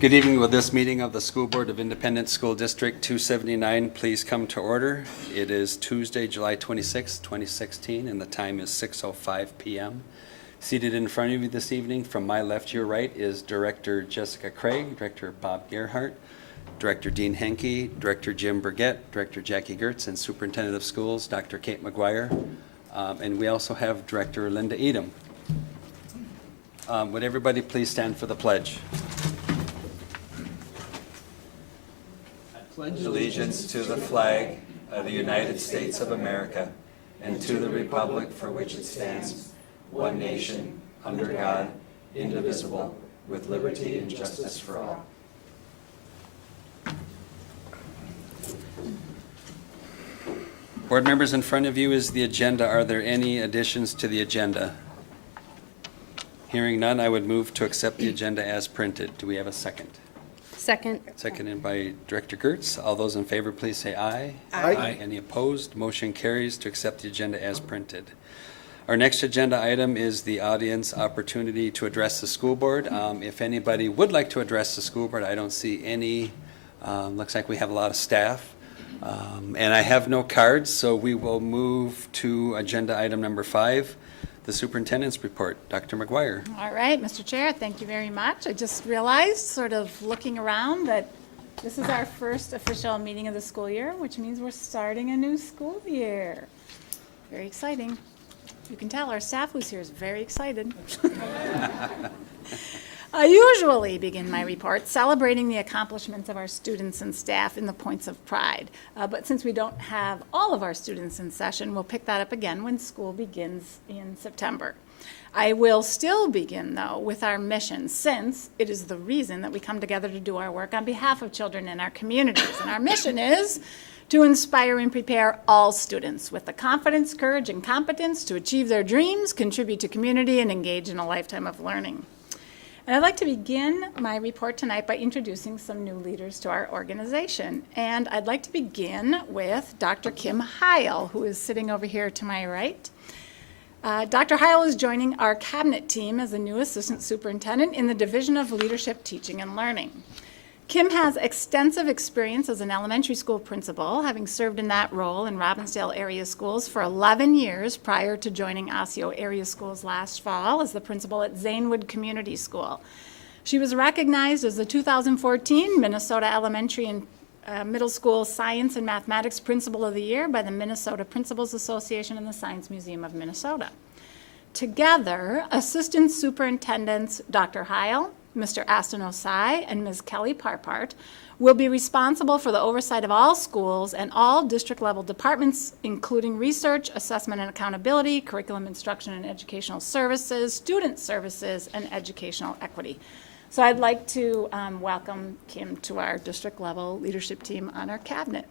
Good evening. Will this meeting of the School Board of Independent School District 279 please come to order? It is Tuesday, July 26, 2016, and the time is 6:05 p.m. Seated in front of you this evening, from my left to your right, is Director Jessica Craig, Director Bob Gerhart, Director Dean Henke, Director Jim Burgett, Director Jackie Gertz, and Superintendent of Schools, Dr. Kate McGuire. And we also have Director Linda Edom. Would everybody please stand for the pledge? Pledge allegiance to the flag of the United States of America and to the republic for which it stands, one nation, under God, indivisible, with liberty and justice for all. Board members, in front of you is the agenda. Are there any additions to the agenda? Hearing none, I would move to accept the agenda as printed. Do we have a second? Second. Seconded by Director Gertz. All those in favor, please say aye. Aye. Any opposed? Motion carries to accept the agenda as printed. Our next agenda item is the audience opportunity to address the school board. If anybody would like to address the school board, I don't see any. Looks like we have a lot of staff. And I have no cards, so we will move to agenda item number 5. The superintendent's report. Dr. McGuire. All right, Mr. Chair, thank you very much. I just realized, sort of looking around, that this is our first official meeting of the school year, which means we're starting a new school year. Very exciting. You can tell our staff who's here is very excited. I usually begin my report celebrating the accomplishments of our students and staff in the points of pride. But since we don't have all of our students in session, we'll pick that up again when school begins in September. I will still begin, though, with our mission, since it is the reason that we come together to do our work on behalf of children in our communities. And our mission is to inspire and prepare all students with the confidence, courage, and competence to achieve their dreams, contribute to community, and engage in a lifetime of learning. And I'd like to begin my report tonight by introducing some new leaders to our organization. And I'd like to begin with Dr. Kim Heil, who is sitting over here to my right. Dr. Heil is joining our cabinet team as a new assistant superintendent in the Division of Leadership, Teaching, and Learning. Kim has extensive experience as an elementary school principal, having served in that role in Robbinsdale area schools for 11 years prior to joining Osseo area schools last fall as the principal at Zanewood Community School. She was recognized as the 2014 Minnesota Elementary and Middle School Science and Mathematics Principal of the Year by the Minnesota Principals Association and the Science Museum of Minnesota. Together, Assistant Superintendents Dr. Heil, Mr. Aston Osseo, and Ms. Kelly Parpart will be responsible for the oversight of all schools and all district-level departments, including research, assessment and accountability, curriculum instruction and educational services, student services, and educational equity. So I'd like to welcome Kim to our district-level leadership team on our cabinet.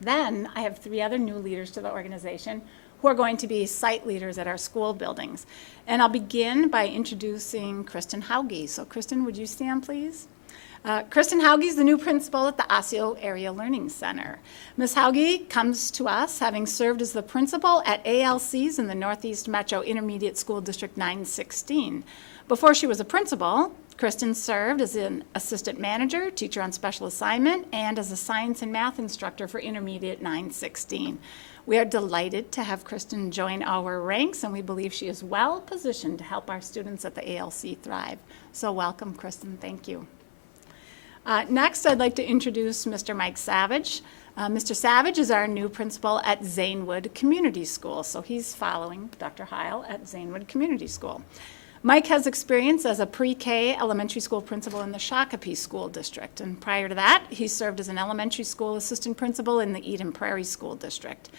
Then I have 3 other new leaders to the organization who are going to be site leaders at our school buildings. And I'll begin by introducing Kristen Hauge. So Kristen, would you stand, please? Kristen Hauge is the new principal at the Osseo Area Learning Center. Ms. Hauge comes to us having served as the principal at ALC's in the Northeast Metro Intermediate School District 916. Before she was a principal, Kristen served as an assistant manager, teacher on special assignment, and as a science and math instructor for Intermediate 916. We are delighted to have Kristen join our ranks, and we believe she is well positioned to help our students at the ALC thrive. So welcome, Kristen. Thank you. Next, I'd like to introduce Mr. Mike Savage. Mr. Savage is our new principal at Zanewood Community School. So he's following Dr. Heil at Zanewood Community School. Mike has experience as a pre-K elementary school principal in the Shakopee School District. And prior to that, he served as an elementary school assistant principal in the Eden Prairie School District.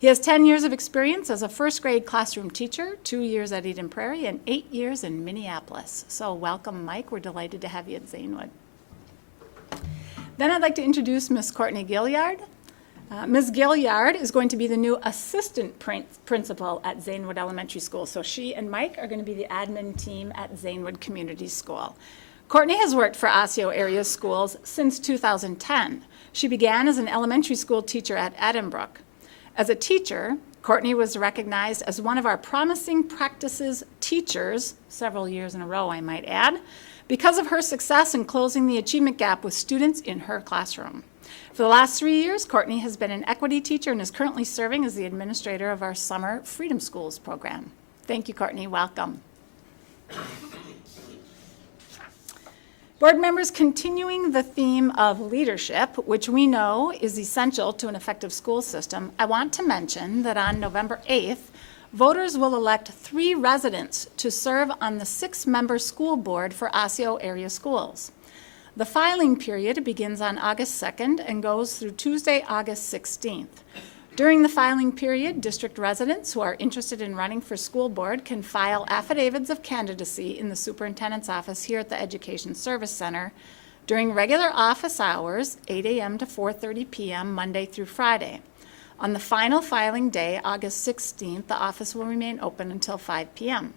He has 10 years of experience as a first grade classroom teacher, 2 years at Eden Prairie, and 8 years in Minneapolis. So welcome, Mike. We're delighted to have you at Zanewood. Then I'd like to introduce Ms. Courtney Gilliard. Ms. Gilliard is going to be the new assistant principal at Zanewood Elementary School. So she and Mike are going to be the admin team at Zanewood Community School. Courtney has worked for Osseo area schools since 2010. She began as an elementary school teacher at Edinbrook. As a teacher, Courtney was recognized as one of our promising practices teachers, several years in a row, I might add, because of her success in closing the achievement gap with students in her classroom. For the last 3 years, Courtney has been an equity teacher and is currently serving as the administrator of our Summer Freedom Schools program. Thank you, Courtney. Welcome. Board members, continuing the theme of leadership, which we know is essential to an effective school system, I want to mention that on November 8th, voters will elect 3 residents to serve on the 6-member school board for Osseo area schools. The filing period begins on August 2nd and goes through Tuesday, August 16th. During the filing period, district residents who are interested in running for school board can file affidavits of candidacy in the superintendent's office here at the Education Service Center during regular office hours, 8 a.m. to 4:30 p.m., Monday through Friday. On the final filing day, August 16th, the office will remain open until 5 p.m.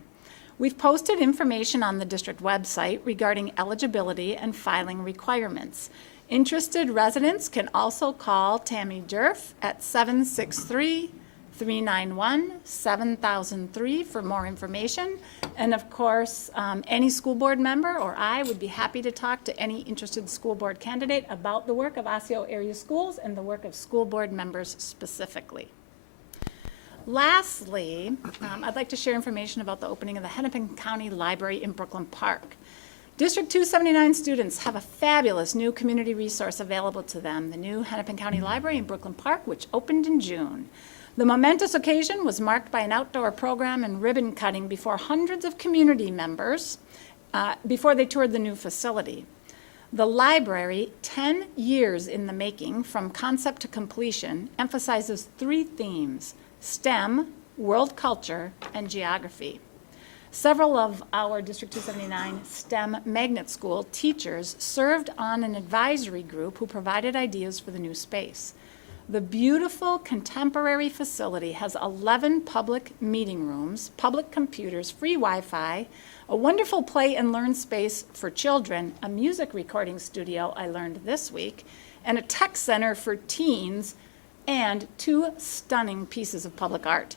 We've posted information on the district website regarding eligibility and filing requirements. Interested residents can also call Tammy Durf at 763-391-7003 for more information. And of course, any school board member or I would be happy to talk to any interested school board candidate about the work of Osseo area schools and the work of school board members specifically. Lastly, I'd like to share information about the opening of the Hennepin County Library in Brooklyn Park. District 279 students have a fabulous new community resource available to them, the new Hennepin County Library in Brooklyn Park, which opened in June. The momentous occasion was marked by an outdoor program and ribbon cutting before hundreds of community members before they toured the new facility. The library, 10 years in the making from concept to completion, emphasizes 3 themes: STEM, world culture, and geography. Several of our District 279 STEM magnet school teachers served on an advisory group who provided ideas for the new space. The beautiful contemporary facility has 11 public meeting rooms, public computers, free Wi-Fi, a wonderful play and learn space for children, a music recording studio I learned this week, and a tech center for teens, and 2 stunning pieces of public art.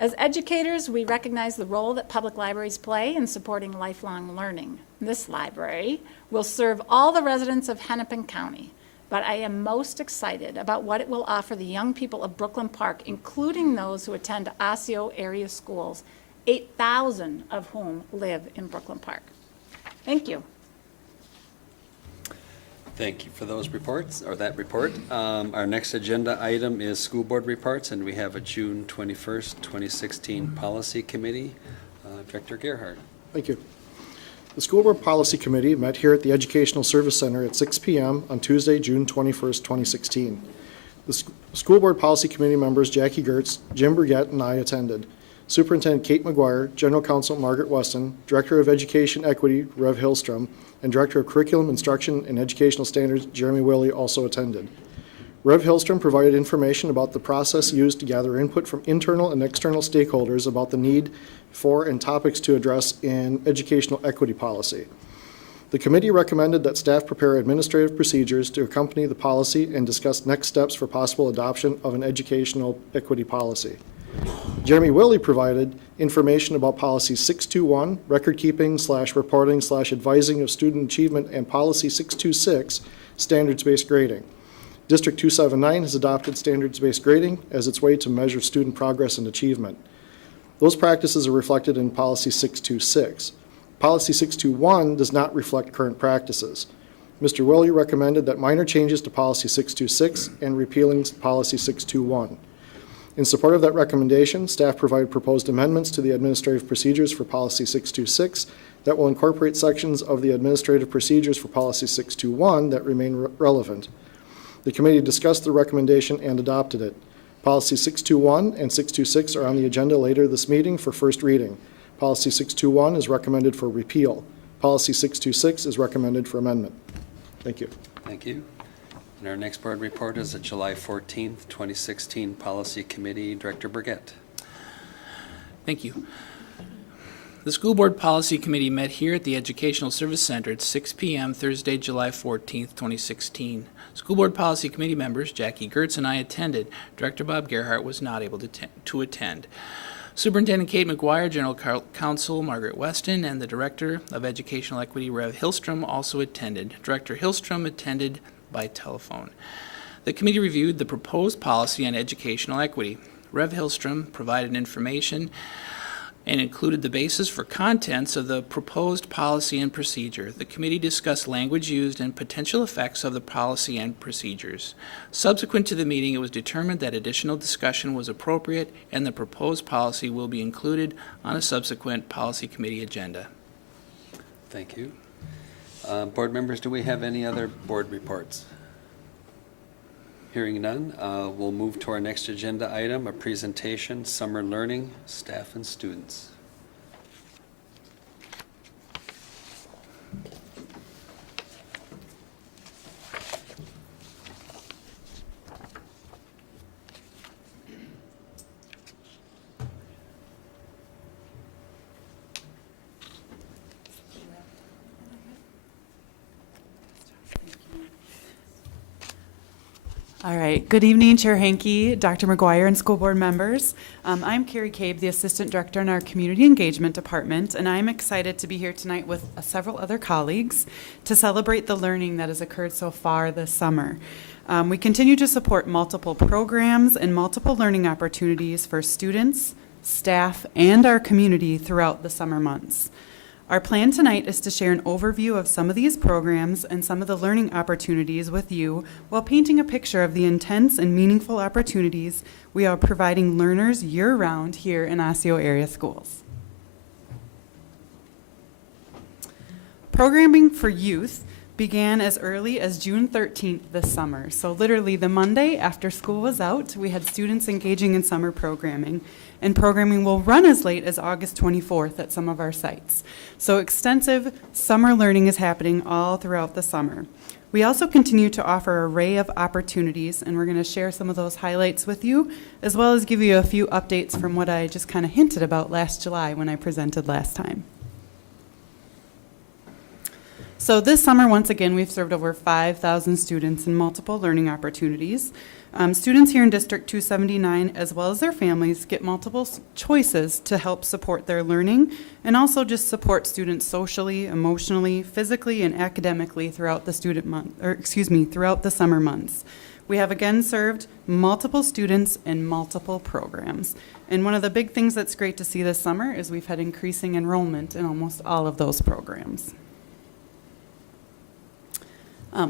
As educators, we recognize the role that public libraries play in supporting lifelong learning. This library will serve all the residents of Hennepin County, but I am most excited about what it will offer the young people of Brooklyn Park, including those who attend Osseo area schools, 8,000 of whom live in Brooklyn Park. Thank you. Thank you for those reports, or that report. Our next agenda item is school board reports, and we have a June 21st, 2016 Policy Committee. Director Gerhardt. Thank you. The School Board Policy Committee met here at the Educational Service Center at 6 p.m. on Tuesday, June 21st, 2016. The School Board Policy Committee members Jackie Gertz, Jim Brigette, and I attended. Superintendent Kate McGuire, General Counsel Margaret Weston, Director of Education Equity Rev Hillstrom, and Director of Curriculum, Instruction, and Educational Standards Jeremy Willey also attended. Rev Hillstrom provided information about the process used to gather input from internal and external stakeholders about the need for and topics to address in educational equity policy. The committee recommended that staff prepare administrative procedures to accompany the policy and discuss next steps for possible adoption of an educational equity policy. Jeremy Willey provided information about Policy 621, record keeping / reporting / advising of student achievement, and Policy 626, standards-based grading. District 279 has adopted standards-based grading as its way to measure student progress and achievement. Those practices are reflected in Policy 626. Policy 621 does not reflect current practices. Mr. Willey recommended that minor changes to Policy 626 and repealing Policy 621. In support of that recommendation, staff provided proposed amendments to the administrative procedures for Policy 626 that will incorporate sections of the administrative procedures for Policy 621 that remain relevant. The committee discussed the recommendation and adopted it. Policy 621 and 626 are on the agenda later this meeting for first reading. Policy 621 is recommended for repeal. Policy 626 is recommended for amendment. Thank you. Thank you. And our next board report is the July 14th, 2016 Policy Committee. Director Brigette. Thank you. The School Board Policy Committee met here at the Educational Service Center at 6 p.m. Thursday, July 14th, 2016. School Board Policy Committee members Jackie Gertz and I attended. Director Bob Gerhardt was not able to attend. Superintendent Kate McGuire, General Counsel Margaret Weston, and the Director of Educational Equity, Rev. Hillstrom, also attended. Director Hillstrom attended by telephone. The committee reviewed the proposed policy on educational equity. Rev. Hillstrom provided information and included the basis for contents of the proposed policy and procedure. The committee discussed language used and potential effects of the policy and procedures. Subsequent to the meeting, it was determined that additional discussion was appropriate and the proposed policy will be included on a subsequent policy committee agenda. Thank you. Board members, do we have any other board reports? Hearing none, we'll move to our next agenda item, a presentation, Summer Learning, Staff and Students. All right. Good evening, Chair Hankey, Dr. McGuire, and school board members. I'm Carrie Cabe, the Assistant Director in our Community Engagement Department, and I'm excited to be here tonight with several other colleagues to celebrate the learning that has occurred so far this summer. We continue to support multiple programs and multiple learning opportunities for students, staff, and our community throughout the summer months. Our plan tonight is to share an overview of some of these programs and some of the learning opportunities with you while painting a picture of the intense and meaningful opportunities we are providing learners year-round here in Osseo area schools. Programming for youth began as early as June 13th this summer. So literally the Monday after school was out, we had students engaging in summer programming. And programming will run as late as August 24th at some of our sites. So extensive summer learning is happening all throughout the summer. We also continue to offer an array of opportunities, and we're going to share some of those highlights with you, as well as give you a few updates from what I just kind of hinted about last July when I presented last time. So this summer, once again, we've served over 5,000 students in multiple learning opportunities. Students here in District 279, as well as their families, get multiple choices to help support their learning and also just support students socially, emotionally, physically, and academically throughout the throughout the summer months. We have again served multiple students in multiple programs. And one of the big things that's great to see this summer is we've had increasing enrollment in almost all of those programs.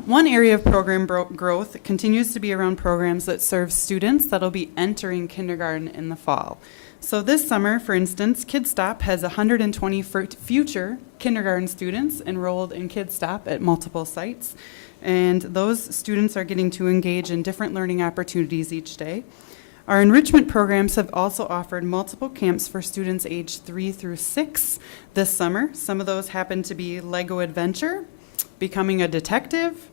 One area of program growth continues to be around programs that serve students that'll be entering kindergarten in the fall. So this summer, for instance, KidStop has 120 future kindergarten students enrolled in KidStop at multiple sites. And those students are getting to engage in different learning opportunities each day. Our enrichment programs have also offered multiple camps for students aged 3 through 6 this summer. Some of those happen to be Lego Adventure, Becoming a Detective,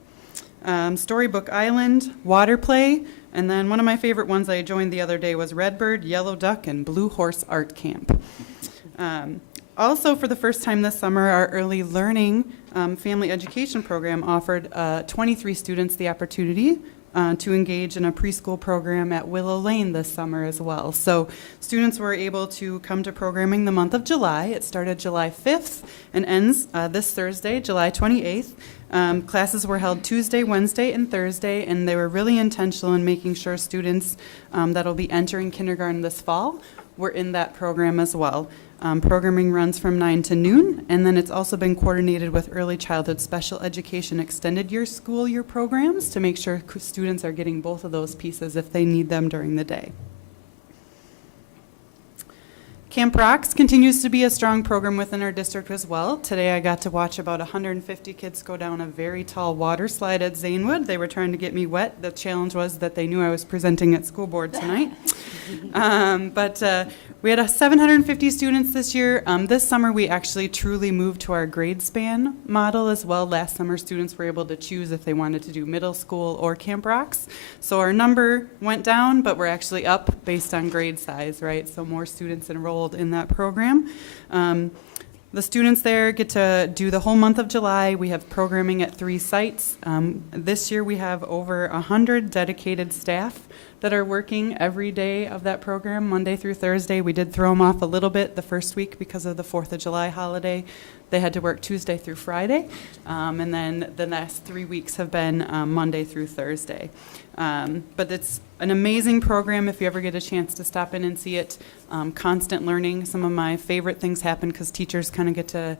Storybook Island, Water Play, and then one of my favorite ones I joined the other day was Redbird, Yellow Duck, and Blue Horse Art Camp. Also, for the first time this summer, our early learning family education program offered 23 students the opportunity to engage in a preschool program at Willow Lane this summer as well. So students were able to come to programming the month of July. It started July 5th and ends this Thursday, July 28th. Classes were held Tuesday, Wednesday, and Thursday, and they were really intentional in making sure students that will be entering kindergarten this fall were in that program as well. Programming runs from 9 to noon, and then it's also been coordinated with early childhood special education extended year school year programs to make sure students are getting both of those pieces if they need them during the day. Camp Rocks continues to be a strong program within our district as well. Today I got to watch about 150 kids go down a very tall water slide at Zanewood. They were trying to get me wet. The challenge was that they knew I was presenting at school board tonight. But we had 750 students this year. This summer we actually truly moved to our grade span model as well. Last summer students were able to choose if they wanted to do middle school or Camp Rocks. So our number went down, but we're actually up based on grade size, right? So more students enrolled in that program. The students there get to do the whole month of July. We have programming at 3 sites. This year we have over 100 dedicated staff that are working every day of that program, Monday through Thursday. We did throw them off a little bit the first week because of the 4th of July holiday. They had to work Tuesday through Friday, and then the last 3 weeks have been Monday through Thursday. But it's an amazing program if you ever get a chance to stop in and see it. Constant learning. Some of my favorite things happen because teachers kind of get to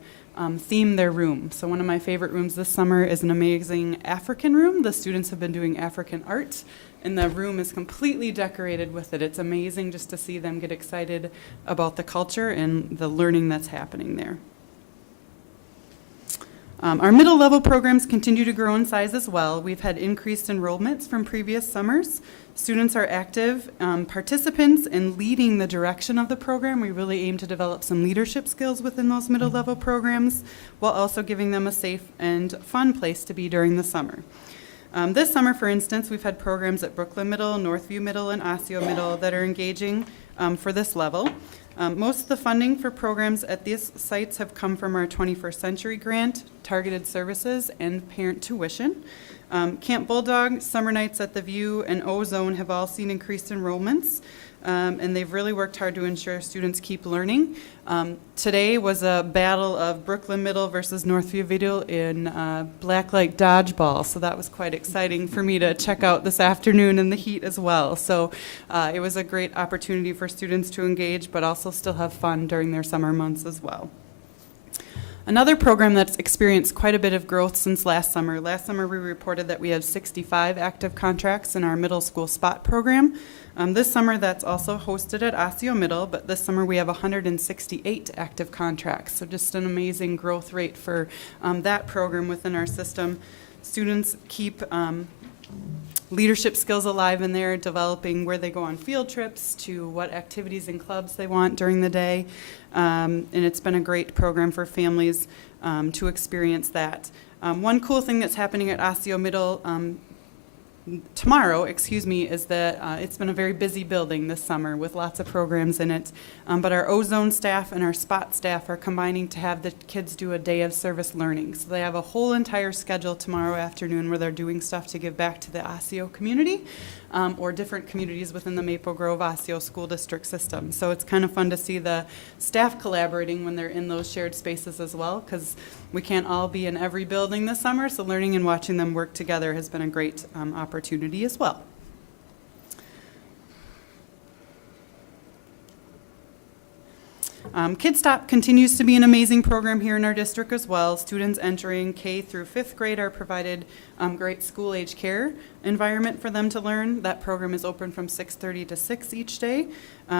theme their room. So one of my favorite rooms this summer is an amazing African room. The students have been doing African art, and the room is completely decorated with it. It's amazing just to see them get excited about the culture and the learning that's happening there. Our middle level programs continue to grow in size as well. We've had increased enrollments from previous summers. Students are active participants in leading the direction of the program. We really aim to develop some leadership skills within those middle level programs while also giving them a safe and fun place to be during the summer. This summer, for instance, we've had programs at Brooklyn Middle, Northview Middle, and Osseo Middle that are engaging for this level. Most of the funding for programs at these sites have come from our 21st Century Grant, targeted services, and parent tuition. Camp Bulldog, Summer Nights at the View, and Ozone have all seen increased enrollments, and they've really worked hard to ensure students keep learning. Today was a battle of Brooklyn Middle versus Northview Middle in blacklight dodgeball, so that was quite exciting for me to check out this afternoon in the heat as well. So it was a great opportunity for students to engage, but also still have fun during their summer months as well. Another program that's experienced quite a bit of growth since last summer. Last summer we reported that we had 65 active contracts in our middle school SPOT program. This summer that's also hosted at Osseo Middle, but this summer we have 168 active contracts. So just an amazing growth rate for that program within our system. Students keep leadership skills alive in there, developing where they go on field trips to what activities and clubs they want during the day. And it's been a great program for families to experience that. One cool thing that's happening at Osseo Middle tomorrow, is that it's been a very busy building this summer with lots of programs in it. But our Ozone staff and our SPOT staff are combining to have the kids do a day of service learning. So they have a whole entire schedule tomorrow afternoon where they're doing stuff to give back to the Osseo community or different communities within the Maple Grove Osseo School District system. So it's kind of fun to see the staff collaborating when they're in those shared spaces as well, because we can't all be in every building this summer, so learning and watching them work together has been a great opportunity as well. Kids Stop continues to be an amazing program here in our district as well. Students entering K through 5th grade are provided great school age care environment for them to learn. That program is open from 6:30 to 6 each day.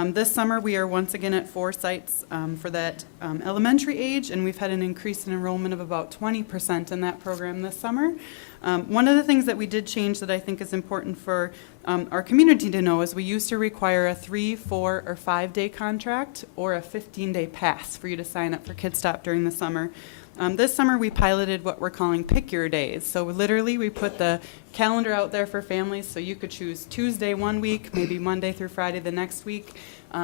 This summer we are once again at 4 sites for that elementary age, and we've had an increase in enrollment of about 20% in that program this summer. One of the things that we did change that I think is important for our community to know is we used to require a 3, 4, or 5-day contract or a 15-day pass for you to sign up for Kids Stop during the summer. This summer we piloted what we're calling Pick Your Days. So literally we put the calendar out there for families so you could choose Tuesday one week, maybe Monday through Friday the next week.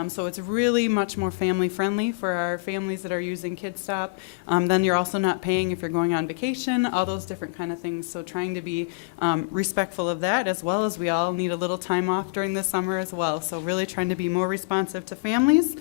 So it's really much more family friendly for our families that are using Kids Stop. Then you're also not paying if you're going on vacation, all those different kind of things. So trying to be respectful of that, as well as we all need a little time off during the summer as well. So really trying to be more responsive to families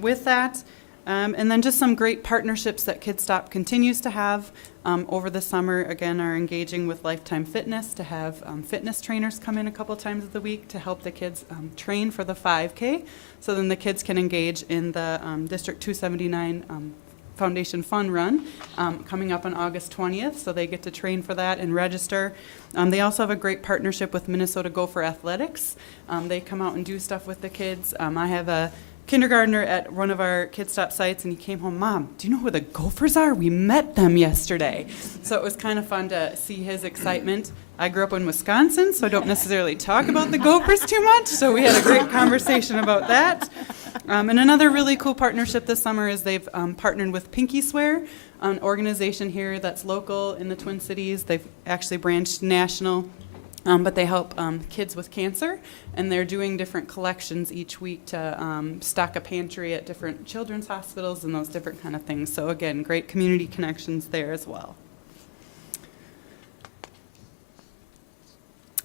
with that. And then just some great partnerships that Kids Stop continues to have over the summer. Again, are engaging with Lifetime Fitness to have fitness trainers come in a couple times of the week to help the kids train for the 5K. So then the kids can engage in the District 279 Foundation Fun Run coming up on August 20th. So they get to train for that and register. They also have a great partnership with Minnesota Gopher Athletics. They come out and do stuff with the kids. I have a kindergartner at one of our Kids Stop sites, and he came home, "Mom, do you know who the Gophers are? We met them yesterday." So it was kind of fun to see his excitement. I grew up in Wisconsin, so I don't necessarily talk about the Gophers too much, so we had a great conversation about that. And another really cool partnership this summer is they've partnered with Pinky Swear, an organization here that's local in the Twin Cities. They've actually branched national. But they help kids with cancer, and they're doing different collections each week to stock a pantry at different children's hospitals and those different kind of things. So again, great community connections there as well.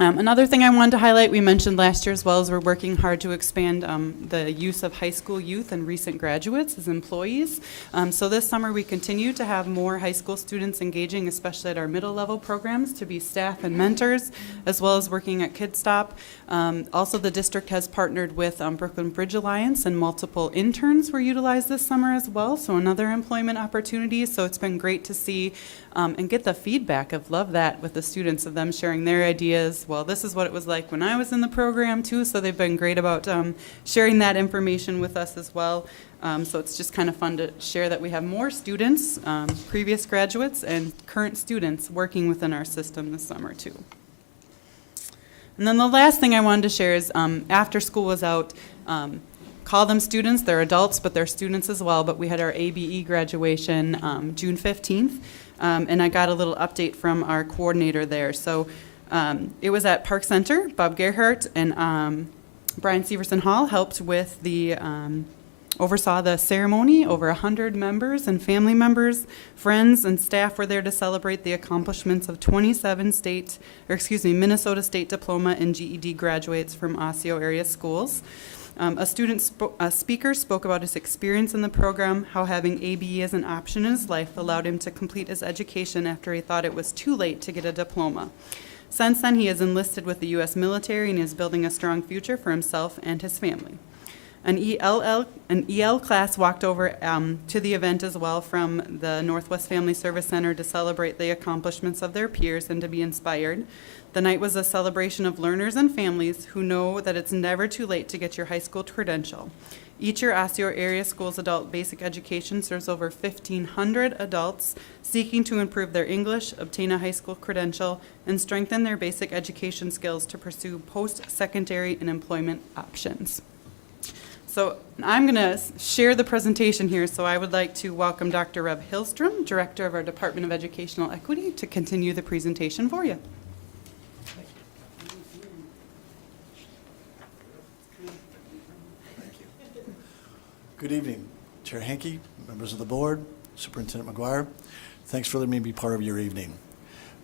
Another thing I wanted to highlight, we mentioned last year as well, is we're working hard to expand the use of high school youth and recent graduates as employees. So this summer, we continue to have more high school students engaging, especially at our middle level programs, to be staff and mentors, as well as working at Kid Stop. Also, the district has partnered with Brooklyn Bridge Alliance, and multiple interns were utilized this summer as well, so another employment opportunity. So it's been great to see and get the feedback of love that with the students, of them sharing their ideas. Well, this is what it was like when I was in the program too, so they've been great about sharing that information with us as well. So it's just kind of fun to share that we have more students, previous graduates and current students working within our system this summer too. And then the last thing I wanted to share is after school was out, call them students, they're adults, but they're students as well, but we had our ABE graduation June 15th, and I got a little update from our coordinator there. So it was at Park Center. Bob Gerhardt and Brian Severson Hall helped with the oversaw the ceremony. Over 100 members and family members, friends, and staff were there to celebrate the accomplishments of 27 Minnesota State Diploma and GED graduates from Osseo area schools. A speaker spoke about his experience in the program, how having ABE as an option in his life allowed him to complete his education after he thought it was too late to get a diploma. Since then, he has enlisted with the U.S. military and is building a strong future for himself and his family. An EL class walked over to the event as well from the Northwest Family Service Center to celebrate the accomplishments of their peers and to be inspired. The night was a celebration of learners and families who know that it's never too late to get your high school credential. Each year, Osseo Area Schools Adult Basic Education serves over 1,500 adults seeking to improve their English, obtain a high school credential, and strengthen their basic education skills to pursue post-secondary and employment options. So I'm going to share the presentation here, so I would like to welcome Dr. Rev Hillstrom, Director of our Department of Educational Equity, to continue the presentation for you. Good evening, Chair Hankey, members of the board, Superintendent McGuire. Thanks for letting me be part of your evening.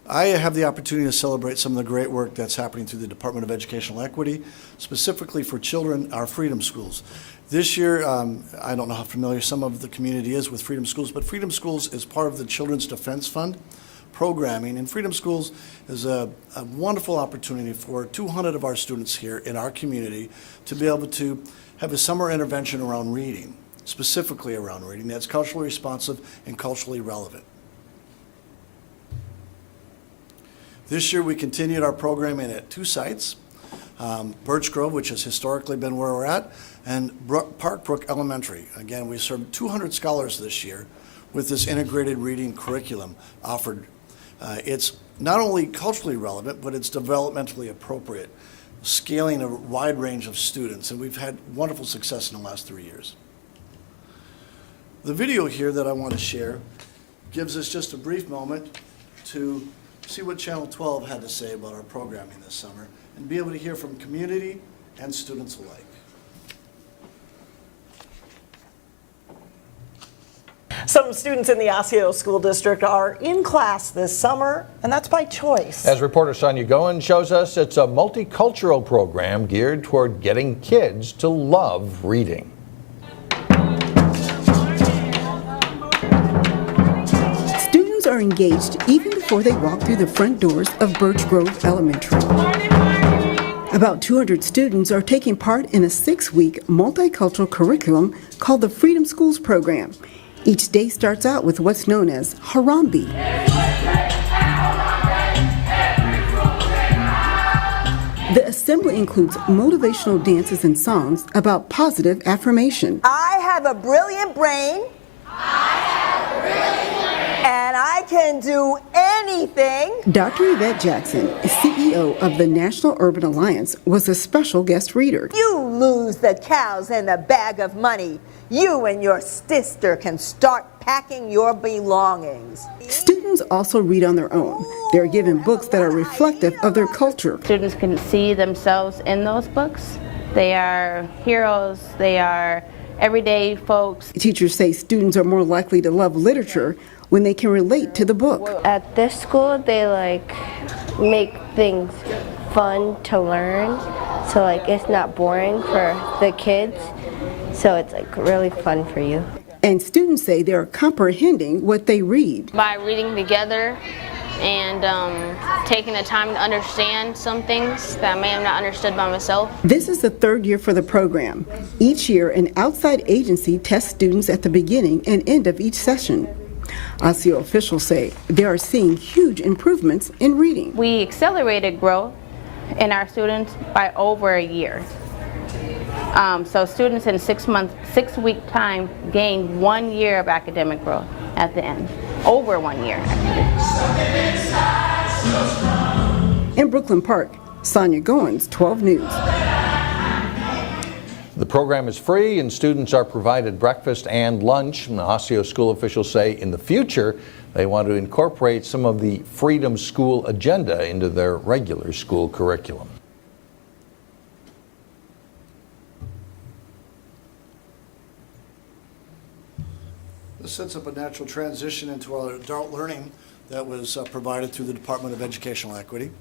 I have the opportunity to celebrate some of the great work that's happening through the Department of Educational Equity, specifically for children, our Freedom Schools. This year, I don't know how familiar some of the community is with Freedom Schools, but Freedom Schools is part of the Children's Defense Fund programming, and Freedom Schools is a wonderful opportunity for 200 of our students here in our community to be able to have a summer intervention around reading, specifically around reading, that's culturally responsive and culturally relevant. This year we continued our programming at two sites, Birch Grove, which has historically been where we're at, and Park Brook Elementary. Again, we served 200 scholars this year with this integrated reading curriculum offered. It's not only culturally relevant, but it's developmentally appropriate, scaling a wide range of students, and we've had wonderful success in the last 3 years. The video here that I want to share gives us just a brief moment to see what Channel 12 had to say about our programming this summer and be able to hear from community and students alike. Some students in the Osseo School District are in class this summer, and that's by choice. As reporter Sonia Goen shows us, it's a multicultural program geared toward getting kids to love reading. Students are engaged even before they walk through the front doors of Birch Grove Elementary. About 200 students are taking part in a 6-week multicultural curriculum called the Freedom Schools program. Each day starts out with what's known as Harambe. The assembly includes motivational dances and songs about positive affirmation. I have a brilliant brain. And I can do anything. Dr. Yvette Jackson, CEO of the National Urban Alliance, was a special guest reader. You lose the cows and the bag of money. You and your sister can start packing your belongings. Students also read on their own. They're given books that are reflective of their culture. Students can see themselves in those books. They are heroes. They are everyday folks. Teachers say students are more likely to love literature when they can relate to the book. At this school, they make things fun to learn, so like it's not boring for the kids, so it's like really fun for you. And students say they're comprehending what they read. By reading together and taking the time to understand some things that I may have not understood by myself. This is the third year for the program. Each year, an outside agency tests students at the beginning and end of each session. Osseo officials say they are seeing huge improvements in reading. We accelerated growth in our students by over a year. So students in 6 week time gained 1 year of academic growth at the end, over 1 year. In Brooklyn Park, Sonia Goins, 12 News. The program is free and students are provided breakfast and lunch. And Osseo school officials say in the future they want to incorporate some of the Freedom School agenda into their regular school curriculum. This sets up a natural transition into our adult learning that was provided through the Department of Educational Equity.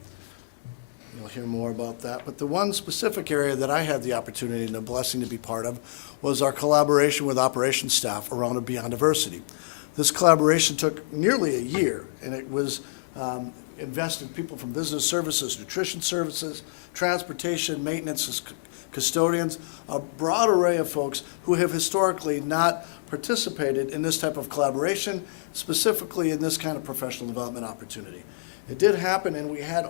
You'll hear more about that. But the one specific area that I had the opportunity and the blessing to be part of was our collaboration with operations staff around a Beyond Diversity. This collaboration took nearly a year, and it was invested people from business services, nutrition services, transportation, maintenance, custodians, a broad array of folks who have historically not participated in this type of collaboration, specifically in this kind of professional development opportunity. It did happen, and we had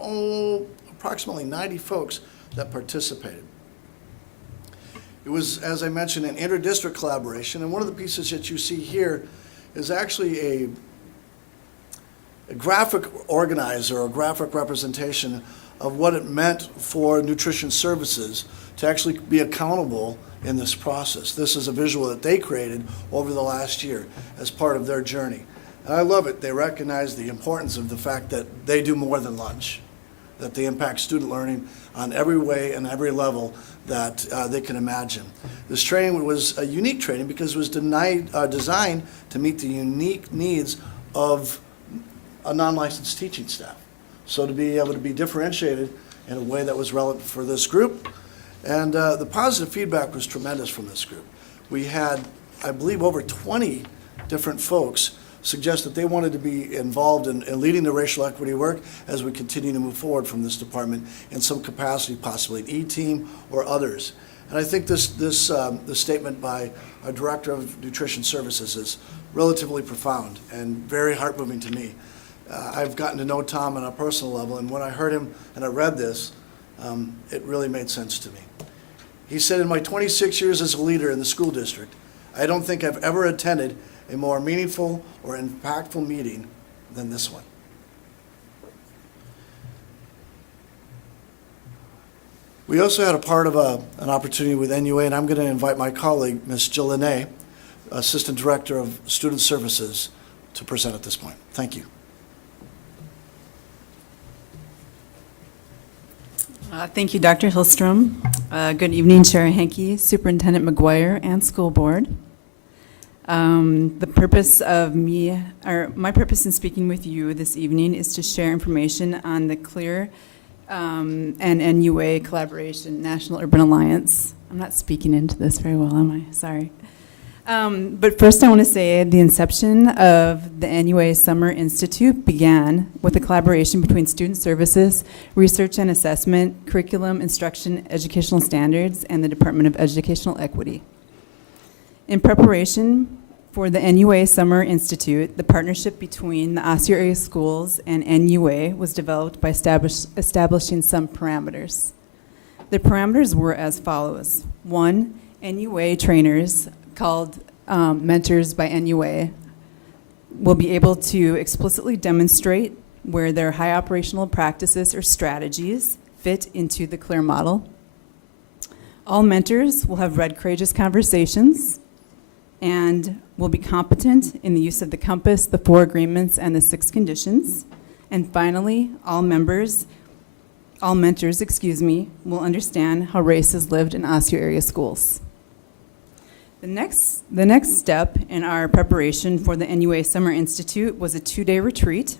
approximately 90 folks that participated. It was, as I mentioned, an inter-district collaboration, and one of the pieces that you see here is actually a graphic organizer or graphic representation of what it meant for nutrition services to actually be accountable in this process. This is a visual that they created over the last year as part of their journey. And I love it. They recognize the importance of the fact that they do more than lunch, that they impact student learning on every way and every level that they can imagine. This training was a unique training because it was designed to meet the unique needs of a non-licensed teaching staff. So to be able to be differentiated in a way that was relevant for this group. And the positive feedback was tremendous from this group. We had, I believe, over 20 different folks suggest that they wanted to be involved in leading the racial equity work as we continue to move forward from this department in some capacity, possibly an E-team or others. And I think this statement by our Director of Nutrition Services is relatively profound and very heart-moving to me. I've gotten to know Tom on a personal level, and when I heard him and I read this, it really made sense to me. He said, in my 26 years as a leader in the school district, I don't think I've ever attended a more meaningful or impactful meeting than this one. We also had a part of an opportunity with NUA, and I'm going to invite my colleague, Ms. Jill Linnae, Assistant Director of Student Services, to present at this point. Thank you. Thank you, Dr. Hillstrom. Good evening, Chair Hankey, Superintendent McGuire, and School Board. The purpose of my purpose in speaking with you this evening is to share information on the CLEAR and NUA collaboration, National Urban Alliance. I'm not speaking into this very well, am I? Sorry. But first I want to say the inception of the NUA Summer Institute began with a collaboration between Student Services, Research and Assessment, Curriculum, Instruction, Educational Standards, and the Department of Educational Equity. In preparation for the NUA Summer Institute, the partnership between the Osseo area schools and NUA was developed by establishing some parameters. The parameters were as follows. 1, NUA trainers called Mentors by NUA will be able to explicitly demonstrate where their high operational practices or strategies fit into the CLEAR model. All mentors will have read courageous conversations and will be competent in the use of the compass, the 4 agreements, and the 6 conditions. And finally, all mentors, will understand how race is lived in Osseo area schools. The next step in our preparation for the NUA Summer Institute was a 2-day retreat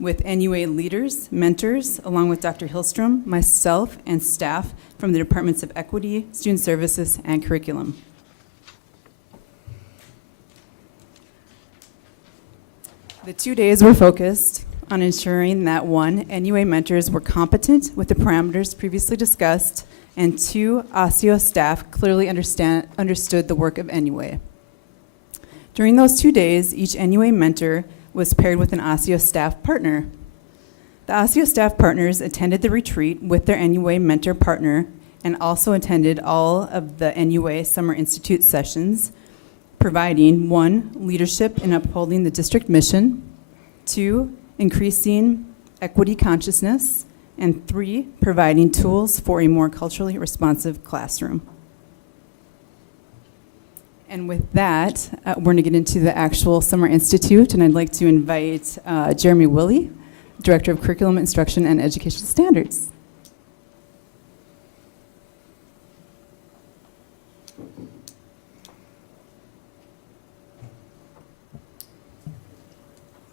with NUA leaders, mentors, along with Dr. Hillstrom, myself, and staff from the Departments of Equity, Student Services, and Curriculum. The 2 days were focused on ensuring that 1, NUA mentors were competent with the parameters previously discussed, and 2, Osseo staff clearly understood the work of NUA. During those 2 days, each NUA mentor was paired with an Osseo staff partner. The Osseo staff partners attended the retreat with their NUA mentor partner and also attended all of the NUA Summer Institute sessions, providing 1, leadership in upholding the district mission, 2, increasing equity consciousness, and 3, providing tools for a more culturally responsive classroom. And with that, we're going to get into the actual Summer Institute, and I'd like to invite Jeremy Willey, Director of Curriculum Instruction and Educational Standards.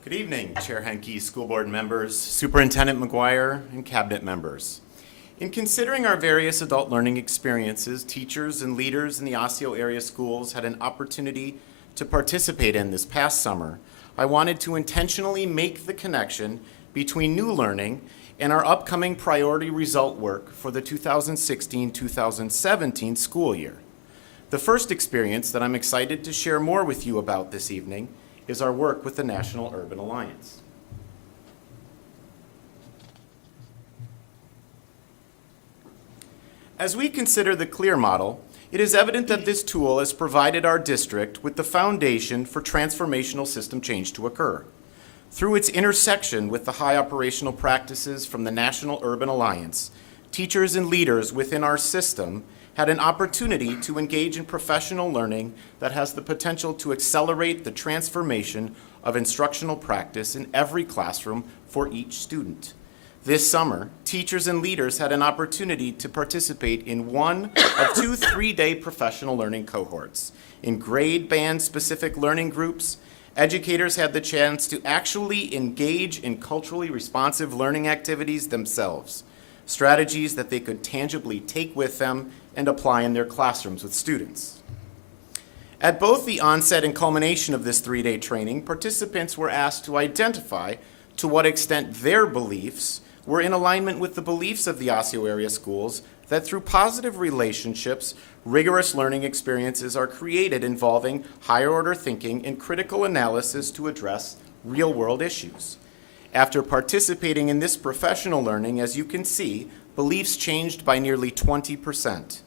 Good evening, Chair Henke, school board members, Superintendent McGuire, and cabinet members. In considering our various adult learning experiences, teachers and leaders in the Osseo area schools had an opportunity to participate in this past summer. I wanted to intentionally make the connection between new learning and our upcoming priority result work for the 2016-2017 school year. The first experience that I'm excited to share more with you about this evening is our work with the National Urban Alliance. As we consider the CLEAR model, it is evident that this tool has provided our district with the foundation for transformational system change to occur. Through its intersection with the high operational practices from the National Urban Alliance, teachers and leaders within our system had an opportunity to engage in professional learning that has the potential to accelerate the transformation of instructional practice in every classroom for each student. This summer, teachers and leaders had an opportunity to participate in one of 2 3-day professional learning cohorts. In grade band specific learning groups, educators had the chance to actually engage in culturally responsive learning activities themselves, strategies that they could tangibly take with them and apply in their classrooms with students. At both the onset and culmination of this 3-day training, participants were asked to identify to what extent their beliefs were in alignment with the beliefs of the Osseo area schools that through positive relationships, rigorous learning experiences are created involving higher order thinking and critical analysis to address real-world issues. After participating in this professional learning, as you can see, beliefs changed by nearly 20%.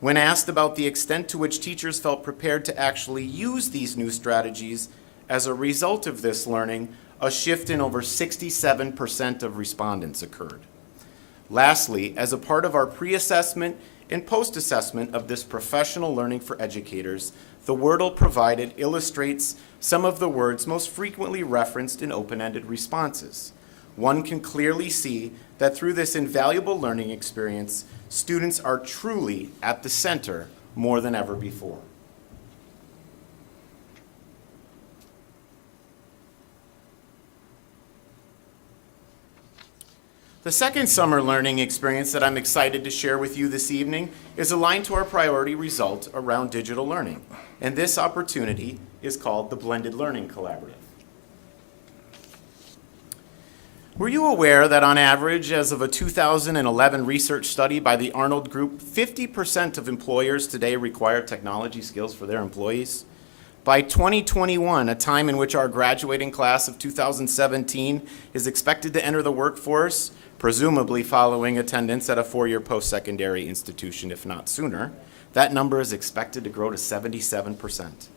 When asked about the extent to which teachers felt prepared to actually use these new strategies as a result of this learning, a shift in over 67% of respondents occurred. Lastly, as a part of our pre-assessment and post-assessment of this professional learning for educators, the Wordle provided illustrates some of the words most frequently referenced in open-ended responses. One can clearly see that through this invaluable learning experience, students are truly at the center more than ever before. The second summer learning experience that I'm excited to share with you this evening is aligned to our priority result around digital learning, and this opportunity is called the Blended Learning Collaborative. Were you aware that on average, as of a 2011 research study by the Arnold Group, 50% of employers today require technology skills for their employees? By 2021, a time in which our graduating class of 2017 is expected to enter the workforce, presumably following attendance at a 4-year post-secondary institution, if not sooner, that number is expected to grow to 77%.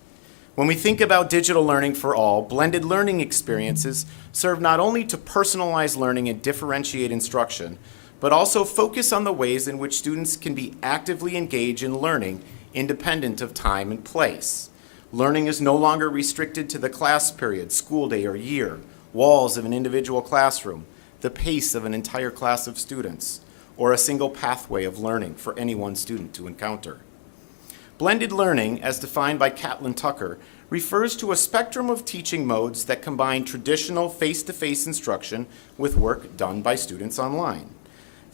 When we think about digital learning for all, blended learning experiences serve not only to personalize learning and differentiate instruction, but also focus on the ways in which students can be actively engaged in learning independent of time and place. Learning is no longer restricted to the class period, school day, or year, walls of an individual classroom, the pace of an entire class of students, or a single pathway of learning for any one student to encounter. Blended learning, as defined by Catlin Tucker, refers to a spectrum of teaching modes that combine traditional face-to-face instruction with work done by students online.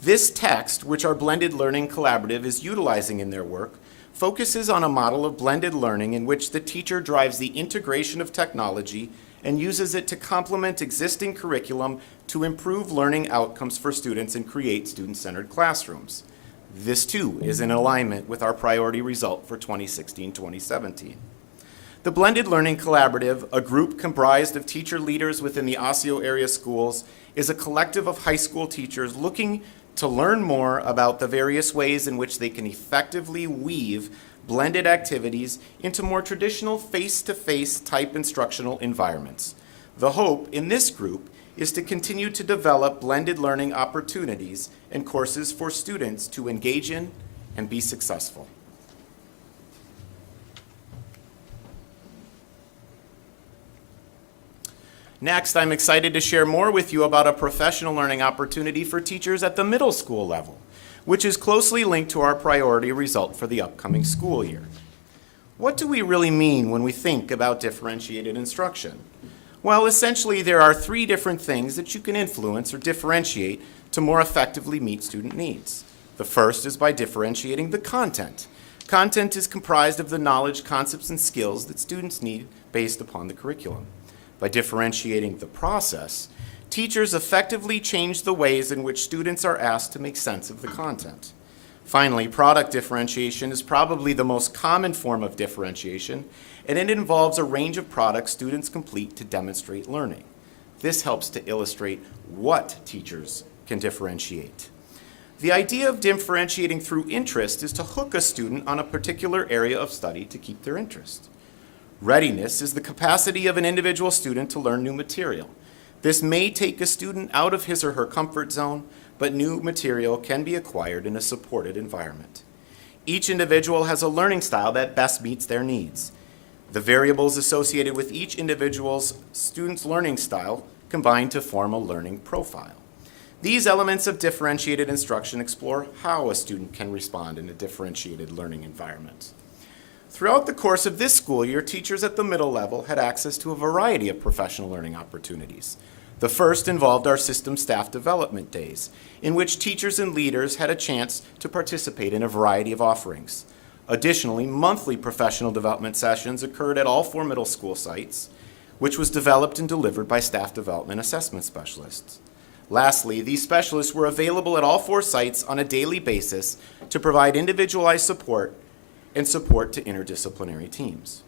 This text, which our Blended Learning Collaborative is utilizing in their work, focuses on a model of blended learning in which the teacher drives the integration of technology and uses it to complement existing curriculum to improve learning outcomes for students and create student-centered classrooms. This, too, is in alignment with our priority result for 2016-2017. The Blended Learning Collaborative, a group comprised of teacher leaders within the Osseo area schools, is a collective of high school teachers looking to learn more about the various ways in which they can effectively weave blended activities into more traditional face-to-face type instructional environments. The hope in this group is to continue to develop blended learning opportunities and courses for students to engage in and be successful. Next, I'm excited to share more with you about a professional learning opportunity for teachers at the middle school level, which is closely linked to our priority result for the upcoming school year. What do we really mean when we think about differentiated instruction? Well, essentially, there are three different things that you can influence or differentiate to more effectively meet student needs. The first is by differentiating the content. Content is comprised of the knowledge, concepts, and skills that students need based upon the curriculum. By differentiating the process, teachers effectively change the ways in which students are asked to make sense of the content. Finally, product differentiation is probably the most common form of differentiation, and it involves a range of products students complete to demonstrate learning. This helps to illustrate what teachers can differentiate. The idea of differentiating through interest is to hook a student on a particular area of study to keep their interest. Readiness is the capacity of an individual student to learn new material. This may take a student out of his or her comfort zone, but new material can be acquired in a supported environment. Each individual has a learning style that best meets their needs. The variables associated with each individual's student's learning style combine to form a learning profile. These elements of differentiated instruction explore how a student can respond in a differentiated learning environment. Throughout the course of this school year, teachers at the middle level had access to a variety of professional learning opportunities. The first involved our system staff development days, in which teachers and leaders had a chance to participate in a variety of offerings. Additionally, monthly professional development sessions occurred at all 4 middle school sites, which was developed and delivered by staff development assessment specialists. Lastly, these specialists were available at all 4 sites on a daily basis to provide individualized support and support to interdisciplinary teams.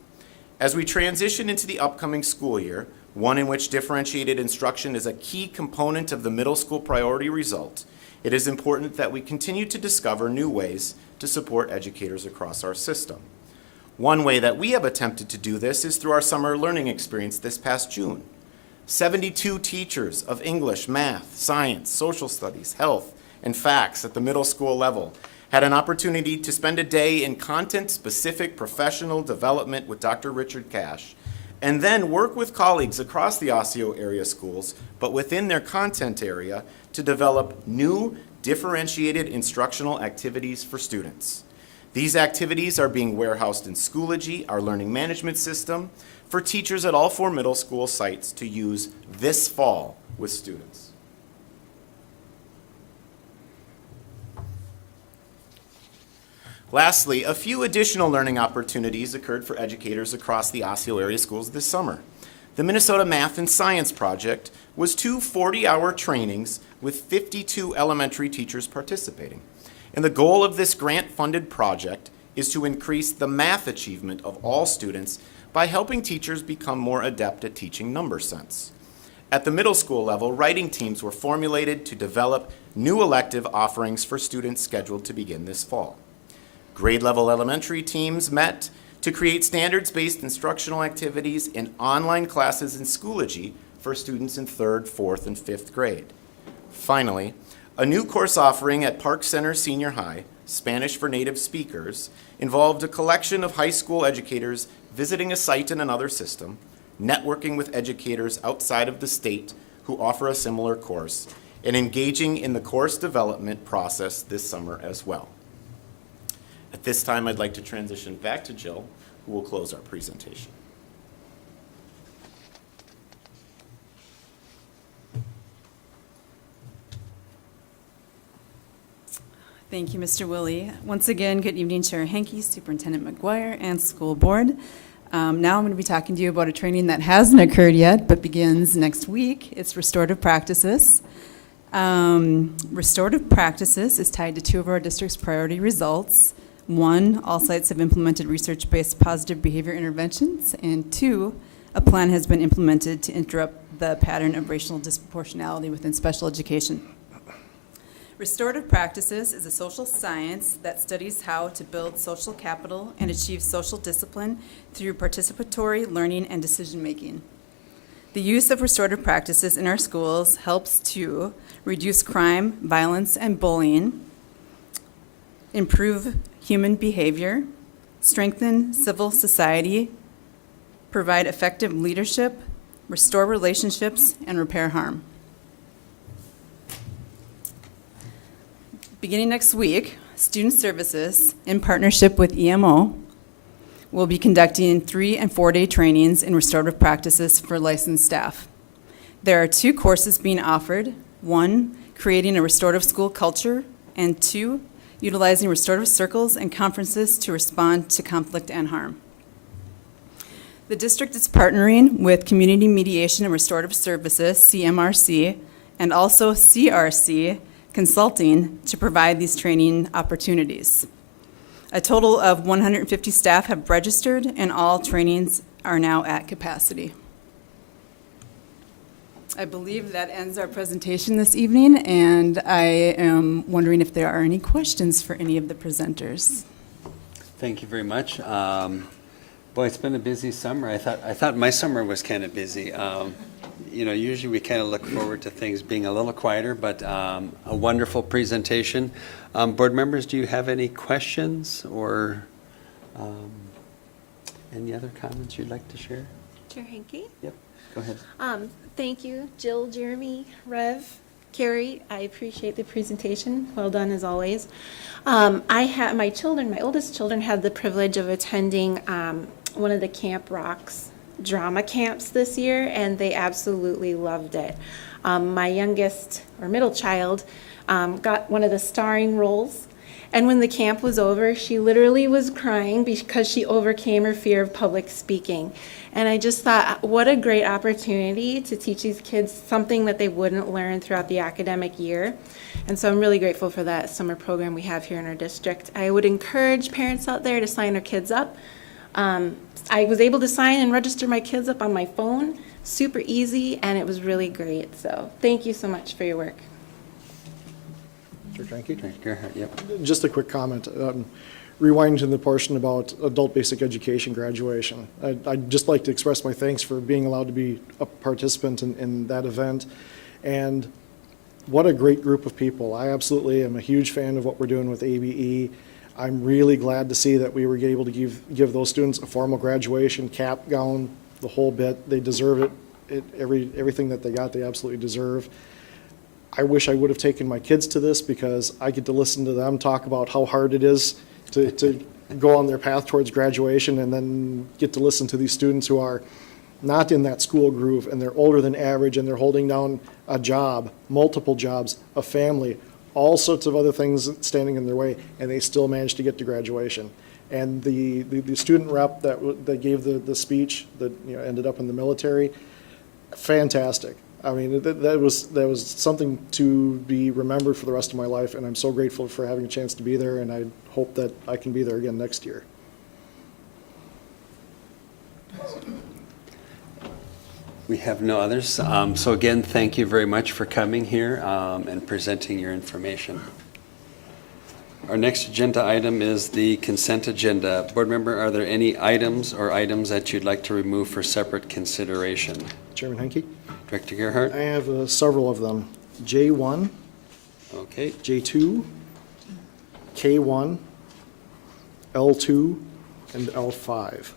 As we transition into the upcoming school year, one in which differentiated instruction is a key component of the middle school priority result, it is important that we continue to discover new ways to support educators across our system. One way that we have attempted to do this is through our summer learning experience this past June. 72 teachers of English, math, science, social studies, health, and facts at the middle school level had an opportunity to spend a day in content-specific professional development with Dr. Richard Cash, and then work with colleagues across the Osseo area schools, but within their content area, to develop new differentiated instructional activities for students. These activities are being warehoused in Schoology, our learning management system, for teachers at all 4 middle school sites to use this fall with students. Lastly, a few additional learning opportunities occurred for educators across the Osseo area schools this summer. The Minnesota Math and Science Project was 2 40-hour trainings with 52 elementary teachers participating. And the goal of this grant-funded project is to increase the math achievement of all students by helping teachers become more adept at teaching number sense. At the middle school level, writing teams were formulated to develop new elective offerings for students scheduled to begin this fall. Grade-level elementary teams met to create standards-based instructional activities in online classes in Schoology for students in 3rd, 4th, and 5th grade. Finally, a new course offering at Park Center Senior High, Spanish for Native Speakers, involved a collection of high school educators visiting a site in another system, networking with educators outside of the state who offer a similar course, and engaging in the course development process this summer as well. At this time, I'd like to transition back to Jill, who will close our presentation. Thank you, Mr. Willie. Once again, good evening, Chair Hankey, Superintendent McGuire, and School Board. Now I'm going to be talking to you about a training that hasn't occurred yet, but begins next week. It's restorative practices. Restorative practices is tied to two of our district's priority results. One, all sites have implemented research-based positive behavior interventions, and two, a plan has been implemented to interrupt the pattern of racial disproportionality within special education. Restorative practices is a social science that studies how to build social capital and achieve social discipline through participatory learning and decision-making. The use of restorative practices in our schools helps to reduce crime, violence, and bullying, improve human behavior, strengthen civil society, provide effective leadership, restore relationships, and repair harm. Beginning next week, Student Services, in partnership with EMO, will be conducting 3- and 4-day trainings in restorative practices for licensed staff. There are 2 courses being offered. 1, creating a restorative school culture, and 2, utilizing restorative circles and conferences to respond to conflict and harm. The district is partnering with Community Mediation and Restorative Services, CMRC, and also CRC Consulting to provide these training opportunities. A total of 150 staff have registered, and all trainings are now at capacity. I believe that ends our presentation this evening, and I am wondering if there are any questions for any of the presenters. Thank you very much. Boy, it's been a busy summer. I thought my summer was kind of busy. Usually we kind of look forward to things being a little quieter, but a wonderful presentation. Board members, do you have any questions or any other comments you'd like to share? Chair Hankey? Yep, go ahead. Thank you, Jill, Jeremy, Rev, Carrie. I appreciate the presentation. Well done as always. I had my oldest children had the privilege of attending one of the Camp Rocks drama camps this year, and they absolutely loved it. My youngest or middle child got one of the starring roles, and when the camp was over, she literally was crying because she overcame her fear of public speaking. And I just thought, what a great opportunity to teach these kids something that they wouldn't learn throughout the academic year. And so I'm really grateful for that summer program we have here in our district. I would encourage parents out there to sign their kids up. I was able to sign and register my kids up on my phone, super easy, and it was really great. So thank you so much for your work. Sure, thank you. Yep. Just a quick comment. Rewinding to the portion about adult basic education graduation. I'd just like to express my thanks for being allowed to be a participant in that event. And what a great group of people. I absolutely am a huge fan of what we're doing with ABE. I'm really glad to see that we were able to give those students a formal graduation, cap, gown, the whole bit. They deserve it. Everything that they got, they absolutely deserve. I wish I would have taken my kids to this because I get to listen to them talk about how hard it is to go on their path towards graduation, and then get to listen to these students who are not in that school groove, and they're older than average, and they're holding down a job, multiple jobs, a family, all sorts of other things standing in their way, and they still managed to get to graduation. And the student rep that gave the speech that ended up in the military, fantastic. I mean, that was something to be remembered for the rest of my life, and I'm so grateful for having a chance to be there, and I hope that I can be there again next year. We have no others. So again, thank you very much for coming here and presenting your information. Our next agenda item is the consent agenda. Board member, are there any items that you'd like to remove for separate consideration? Chairman Henke? Director Gerhardt? I have several of them. J1, Okay. J2, K1, L2, and L5.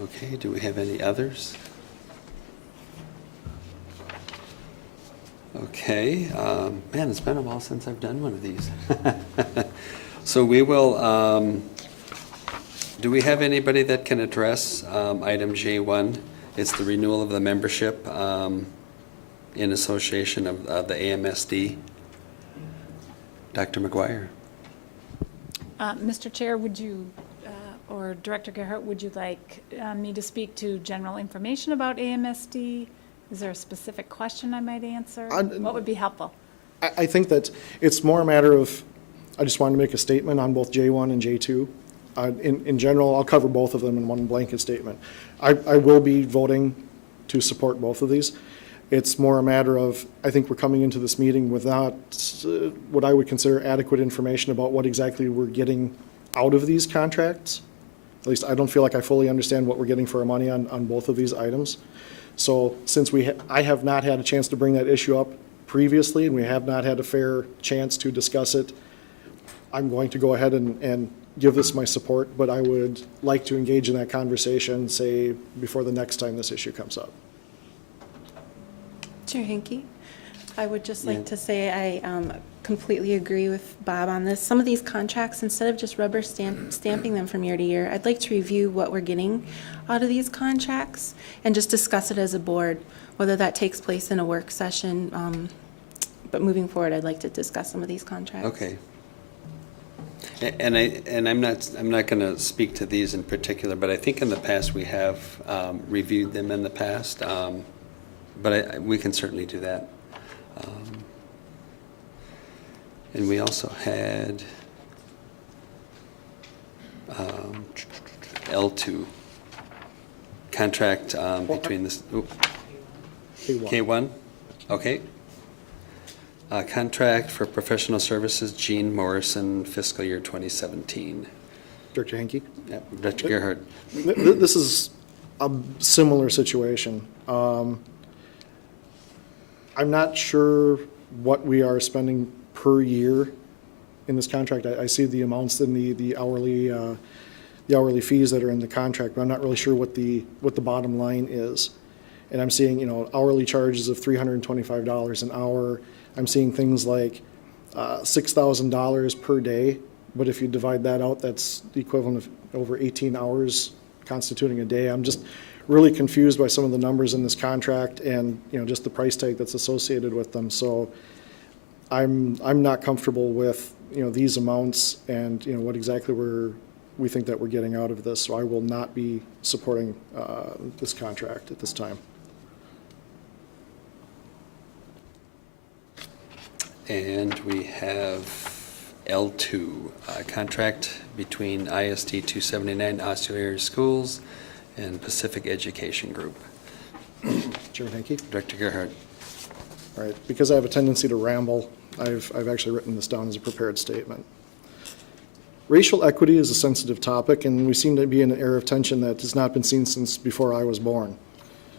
Okay, do we have any others? Okay, man, it's been a while since I've done one of these. So we will, do we have anybody that can address item J1? It's the renewal of the membership in association of the AMSD. Dr. McGuire. Mr. Chair, would you, or Director Gerhart, would you like me to speak to general information about AMSD? Is there a specific question I might answer? What would be helpful? I think that it's more a matter of, I just wanted to make a statement on both J1 and J2. In general, I'll cover both of them in one blanket statement. I will be voting to support both of these. It's more a matter of, I think we're coming into this meeting without what I would consider adequate information about what exactly we're getting out of these contracts. At least I don't feel like I fully understand what we're getting for our money on both of these items. So since I have not had a chance to bring that issue up previously, and we have not had a fair chance to discuss it, I'm going to go ahead and give this my support, but I would like to engage in that conversation, say, before the next time this issue comes up. Chair Henke, I would just like to say I completely agree with Bob on this. Some of these contracts, instead of just rubber stamping them from year to year, I'd like to review what we're getting out of these contracts and just discuss it as a board, whether that takes place in a work session. But moving forward, I'd like to discuss some of these contracts. Okay. And I'm not going to speak to these in particular, but I think in the past we have reviewed them in the past. But we can certainly do that. And we also had L2 contract between this. K1. Okay. Contract for professional services, Gene Morrison, fiscal year 2017. Director Henke? Yep. Director Gerhart. This is a similar situation. I'm not sure what we are spending per year in this contract. I see the amounts in the hourly fees that are in the contract, but I'm not really sure what the bottom line is. And I'm seeing, hourly charges of $325 an hour. I'm seeing things like $6,000 per day, but if you divide that out, that's the equivalent of over 18 hours constituting a day. I'm just really confused by some of the numbers in this contract and, just the price tag that's associated with them. So I'm not comfortable with, these amounts and, what exactly we think that we're getting out of this. So I will not be supporting this contract at this time. And we have L2, contract between ISD 279 Osseo Area Schools and Pacific Education Group. Chairman Henke? Director Gerhart. All right, because I have a tendency to ramble, I've actually written this down as a prepared statement. Racial equity is a sensitive topic, and we seem to be in an era of tension that has not been seen since before I was born.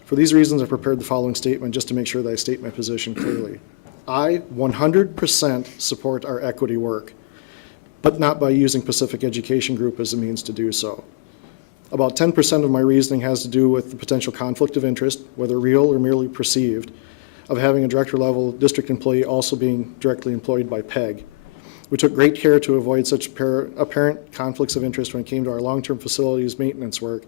For these reasons, I prepared the following statement just to make sure that I state my position clearly. I 100% support our equity work, but not by using Pacific Education Group as a means to do so. About 10% of my reasoning has to do with the potential conflict of interest, whether real or merely perceived, of having a director-level district employee also being directly employed by PEG. We took great care to avoid such apparent conflicts of interest when it came to our long-term facilities maintenance work.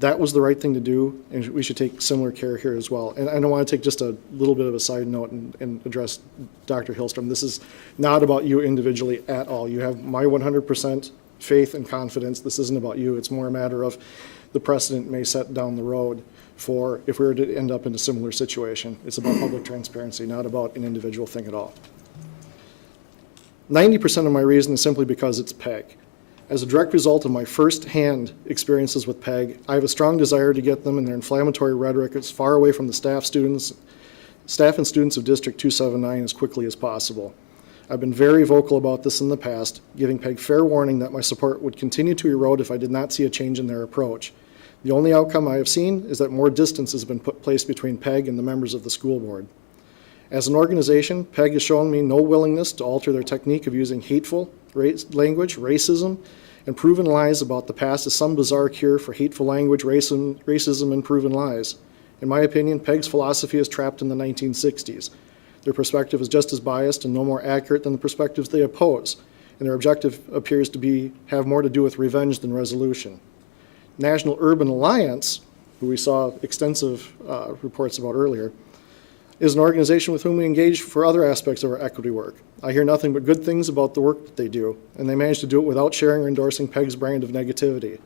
That was the right thing to do, and we should take similar care here as well. And I don't want to take just a little bit of a side note and address Dr. Hillstrom. This is not about you individually at all. You have my 100% faith and confidence. This isn't about you. It's more a matter of the precedent may set down the road for if we were to end up in a similar situation. It's about public transparency, not about an individual thing at all. 90% of my reason is simply because it's PEG. As a direct result of my first-hand experiences with PEG, I have a strong desire to get them and their inflammatory rhetoric as far away from the staff and students of District 279 as quickly as possible. I've been very vocal about this in the past, giving PEG fair warning that my support would continue to erode if I did not see a change in their approach. The only outcome I have seen is that more distance has been placed between PEG and the members of the school board. As an organization, PEG has shown me no willingness to alter their technique of using hateful language, racism, and proven lies about the past as some bizarre cure for hateful language, racism, and proven lies. In my opinion, PEG's philosophy is trapped in the 1960s. Their perspective is just as biased and no more accurate than the perspectives they oppose, and their objective appears to have more to do with revenge than resolution. National Urban Alliance, who we saw extensive reports about earlier, is an organization with whom we engage for other aspects of our equity work. I hear nothing but good things about the work that they do, and they manage to do it without sharing or endorsing PEG's brand of negativity.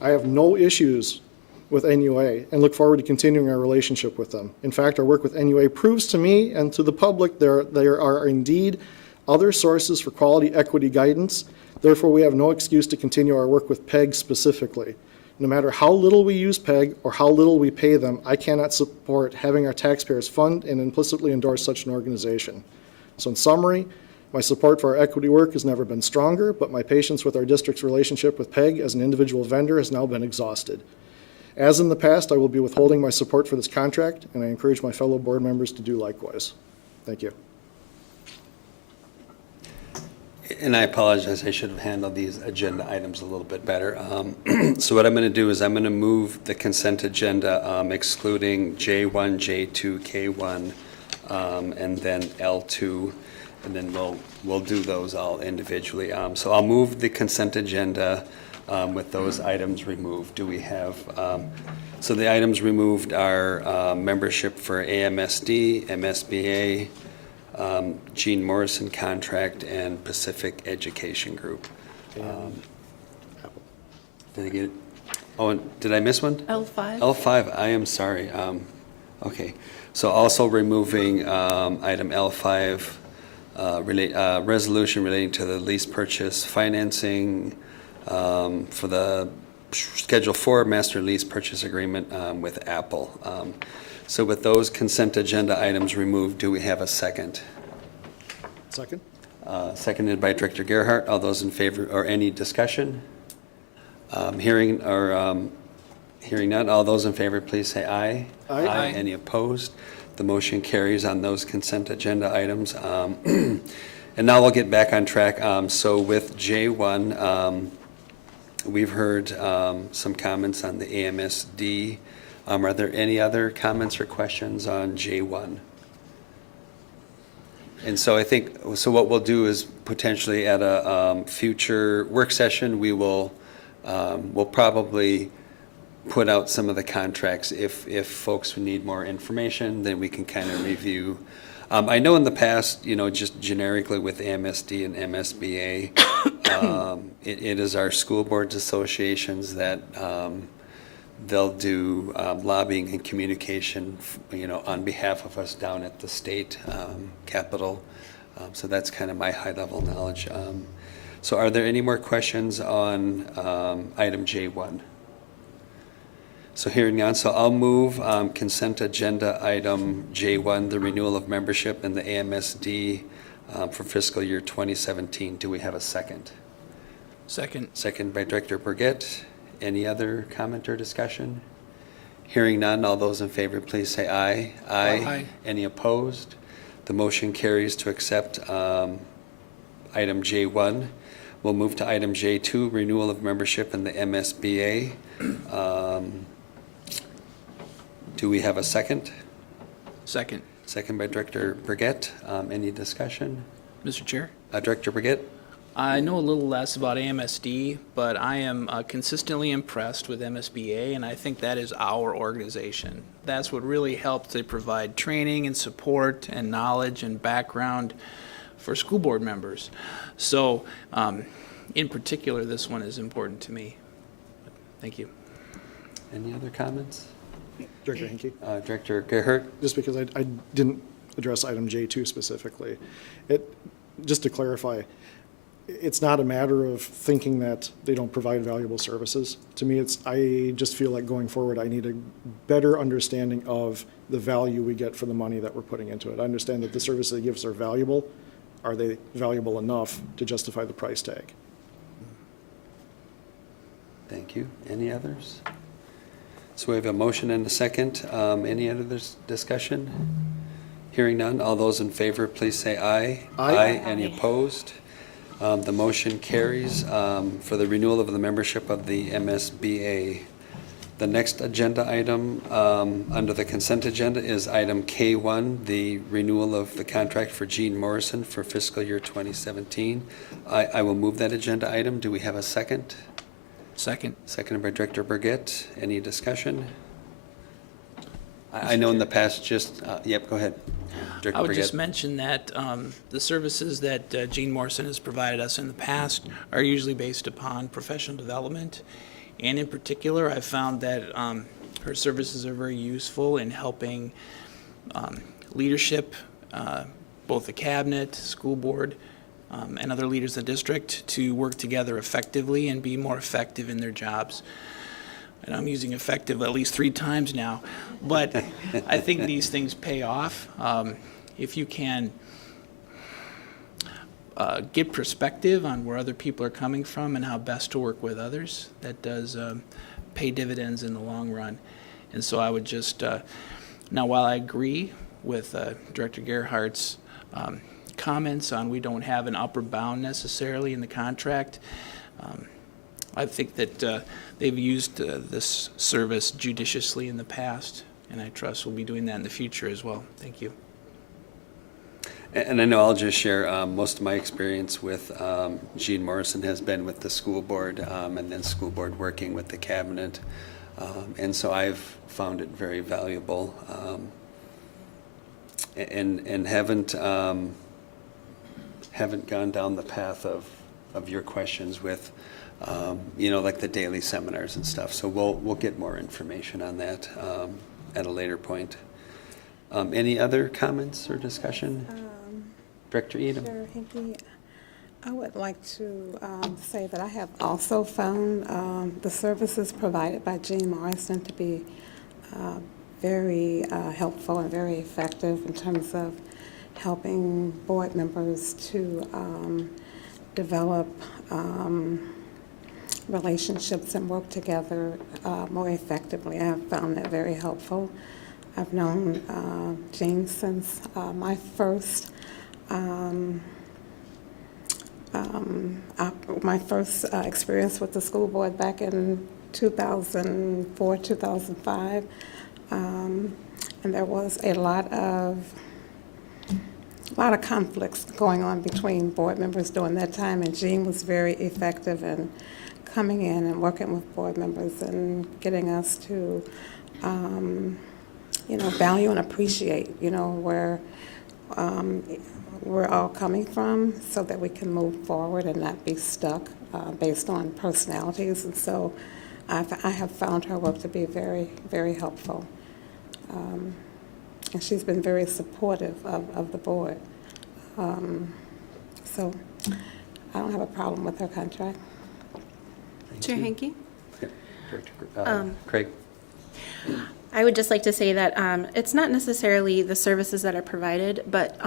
I have no issues with NUA and look forward to continuing our relationship with them. In fact, our work with NUA proves to me and to the public there are indeed other sources for quality equity guidance. Therefore, we have no excuse to continue our work with PEG specifically. No matter how little we use PEG or how little we pay them, I cannot support having our taxpayers fund and implicitly endorse such an organization. So in summary, my support for our equity work has never been stronger, but my patience with our district's relationship with PEG as an individual vendor has now been exhausted. As in the past, I will be withholding my support for this contract, and I encourage my fellow board members to do likewise. Thank you. And I apologize, I should have handled these agenda items a little bit better. So what I'm going to do is I'm going to move the consent agenda excluding J1, J2, K1, and then L2, and then we'll do those all individually. So I'll move the consent agenda with those items removed. Do we have, so the items removed are membership for AMSD, MSBA, Gene Morrison contract, and Pacific Education Group. Did I get it? Oh, and did I miss one? L5. L5, I am sorry. Okay, so also removing item L5, resolution relating to the lease purchase financing for the Schedule 4 Master Lease Purchase Agreement with Apple. So with those consent agenda items removed, do we have a second? Second? Seconded by Director Gerhart. All those in favor, or any discussion? Hearing none, all those in favor, please say aye. Aye. Aye. Any opposed? The motion carries on those consent agenda items. And now we'll get back on track. So with J1, we've heard some comments on the AMSD. Are there any other comments or questions on J1? And so I think, so what we'll do is potentially at a future work session, we will, we'll probably put out some of the contracts. If folks need more information, then we can kind of review. I know in the past, just generically with AMSD and MSBA, it is our school boards associations that they'll do lobbying and communication, on behalf of us down at the state capitol. So that's kind of my high-level knowledge. So are there any more questions on item J1? So hearing none, so I'll move consent agenda item J1, the renewal of membership in the AMSD for fiscal year 2017. Do we have a second? Second. Second by Director Burgett. Any other comment or discussion? Hearing none, all those in favor, please say aye. Aye. Aye. Any opposed? The motion carries to accept item J1. We'll move to item J2, renewal of membership in the MSBA. Do we have a second? Second. Second by Director Burgett. Any discussion? Mr. Chair? Director Burgett? I know a little less about AMSD, but I am consistently impressed with MSBA, and I think that is our organization. That's what really helps to provide training and support and knowledge and background for school board members. So, in particular, this one is important to me. Thank you. Any other comments? Director Henke? Director Gerhart? Just because I didn't address item J2 specifically. Just to clarify, it's not a matter of thinking that they don't provide valuable services. To me, I just feel like going forward, I need a better understanding of the value we get for the money that we're putting into it. I understand that the services they give us are valuable. Are they valuable enough to justify the price tag? Thank you. Any others? So we have a motion and a second. Any other discussion? Hearing none, all those in favor, please say aye. Aye. Any opposed? The motion carries for the renewal of the membership of the MSBA. The next agenda item under the consent agenda is item K1, the renewal of the contract for Gene Morrison for fiscal year 2017. I will move that agenda item. Do we have a second? Second. Seconded by Director Burgett. Any discussion? I know in the past yep, go ahead. Director I would just Brigette? mention that the services that Jean Morrison has provided us in the past are usually based upon professional development. And in particular, I've found that her services are very useful in helping leadership, both the cabinet, school board, and other leaders in the district to work together effectively and be more effective in their jobs. And I'm using effective at least 3 times now. But I think these things pay off. If you can get perspective on where other people are coming from and how best to work with others, that does pay dividends in the long run. And so I would just, now while I agree with Director Gerhardt's comments on we don't have an upper bound necessarily in the contract, I think that they've used this service judiciously in the past, and I trust we'll be doing that in the future as well. Thank you. And I know I'll just share, most of my experience with Jean Morrison has been with the school board, and then school board working with the cabinet. And so I've found it very valuable, and haven't gone down the path of your questions with, like the daily seminars and stuff. So we'll get more information on that at a later point. Any other comments or discussion? Director Edom. Sure, Hinky. I would like to say that I have also found the services provided by Jean Morrison to be very helpful and very effective in terms of helping board members to develop relationships and work together more effectively. I have found that very helpful. I've known Jean since my first experience with the school board back in 2004, 2005, and there was a lot of conflicts going on between board members during that time, and Jean was very effective in coming in and working with board members and getting us to, value and appreciate, where we're all coming from, so that we can move forward and not be stuck based on personalities. And so I have found her work to be very, very helpful. And she's been very supportive of the board. So I don't have a problem with her contract. Chair Henke? Okay. Director Craig. I would just like to say that it's not necessarily the services that are provided, but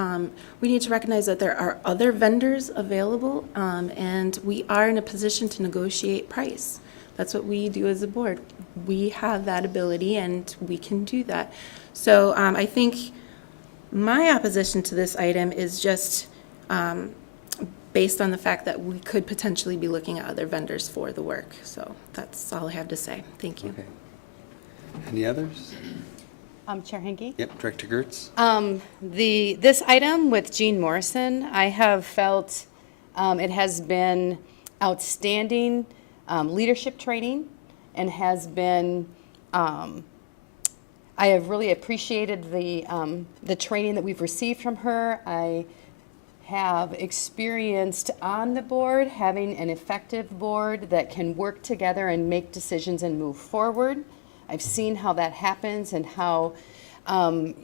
we need to recognize that there are other vendors available, and we are in a position to negotiate price. That's what we do as a board. We have that ability, and we can do that. So I think my opposition to this item is just based on the fact that we could potentially be looking at other vendors for the work. So that's all I have to say. Thank you. Okay. Any others? Chair Henke? Yep, Director Gertz. This item with Jean Morrison, I have felt it has been outstanding leadership training, and has been, I have really appreciated the training that we've received from her. I have experienced on the board having an effective board that can work together and make decisions and move forward. I've seen how that happens, and how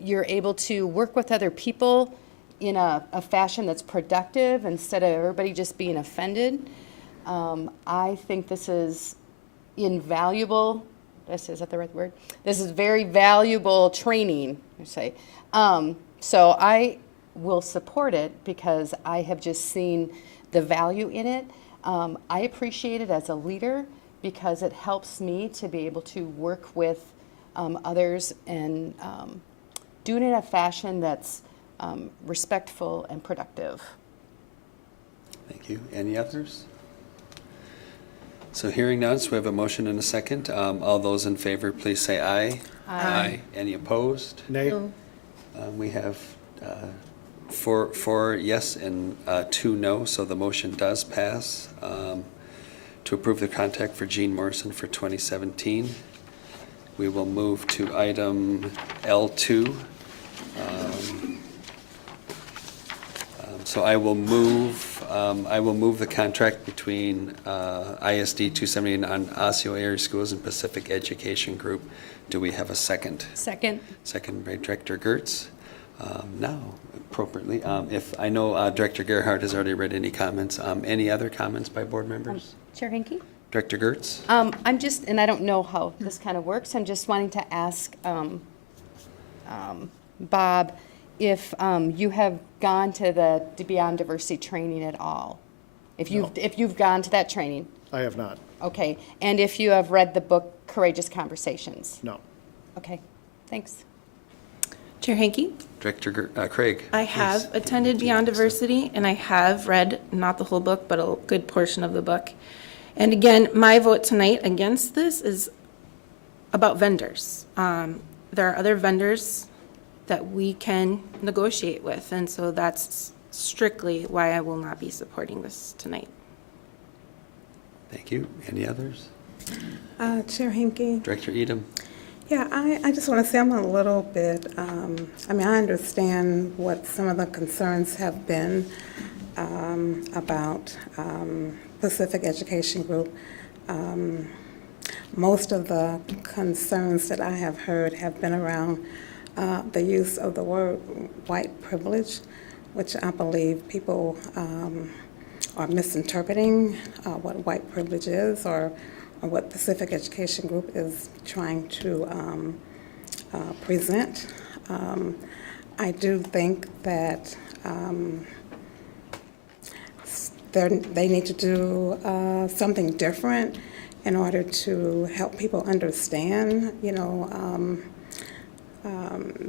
you're able to work with other people in a fashion that's productive instead of everybody just being offended. I think this is invaluable. Is that the right word? This is very valuable training, I say. So I will support it because I have just seen the value in it. I appreciate it as a leader, because it helps me to be able to work with others and do it in a fashion that's respectful and productive. Thank you. Any others? So hearing none, so we have a motion and a second. All those in favor, please say aye. Aye. Any opposed? Nay. No. We have four yes and 2 no, so the motion does pass. To approve the contract for Jean Morrison for 2017. We will move to item L2. So I will move the contract between ISD 270 on Osseo Area Schools and Pacific Education Group. Do we have a second? Second. Second by Director Gertz. Now, appropriately, if I know Director Gerhardt has already read any comments. Any other comments by board members? Chair Henke? Director Gertz? I'm just, and I don't know how this kind of works, I'm just wanting to ask Bob if you have gone to the Beyond Diversity training at all? If you've gone to that training? I have not. Okay, and if you have read the book Courageous Conversations? No. Okay, thanks. Chair Hanke? Director Craig? I have attended Beyond Diversity, and I have read, not the whole book, but a good portion of the book. And again, my vote tonight against this is about vendors. There are other vendors that we can negotiate with, and so that's strictly why I will not be supporting this tonight. Thank you. Any others? Chair Hinkie? Director Edom? Yeah, I just want to say I'm a little bit, I mean, I understand what some of the concerns have been about Pacific Education Group. Most of the concerns that I have heard have been around the use of the word white privilege, which I believe people are misinterpreting what white privilege is or what Pacific Education Group is trying to present. I do think that they need to do something different in order to help people understand, you know,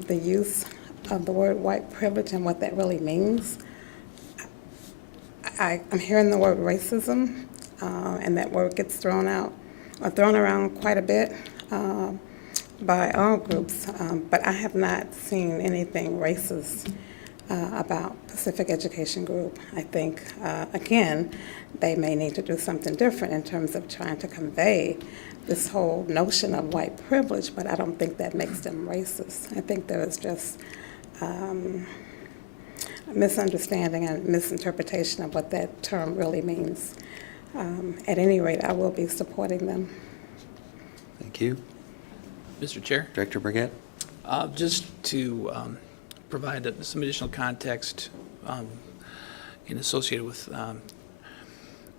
the use of the word white privilege and what that really means. I'm hearing the word racism, and that word gets thrown around quite a bit by all groups, but I have not seen anything racist about Pacific Education Group. I think, again, they may need to do something different in terms of trying to convey this whole notion of white privilege, but I don't think that makes them racist. I think there is just a misunderstanding and misinterpretation of what that term really means. At any rate, I will be supporting them. Thank you. Mr. Chair? Director Burgett? Just to provide some additional context associated with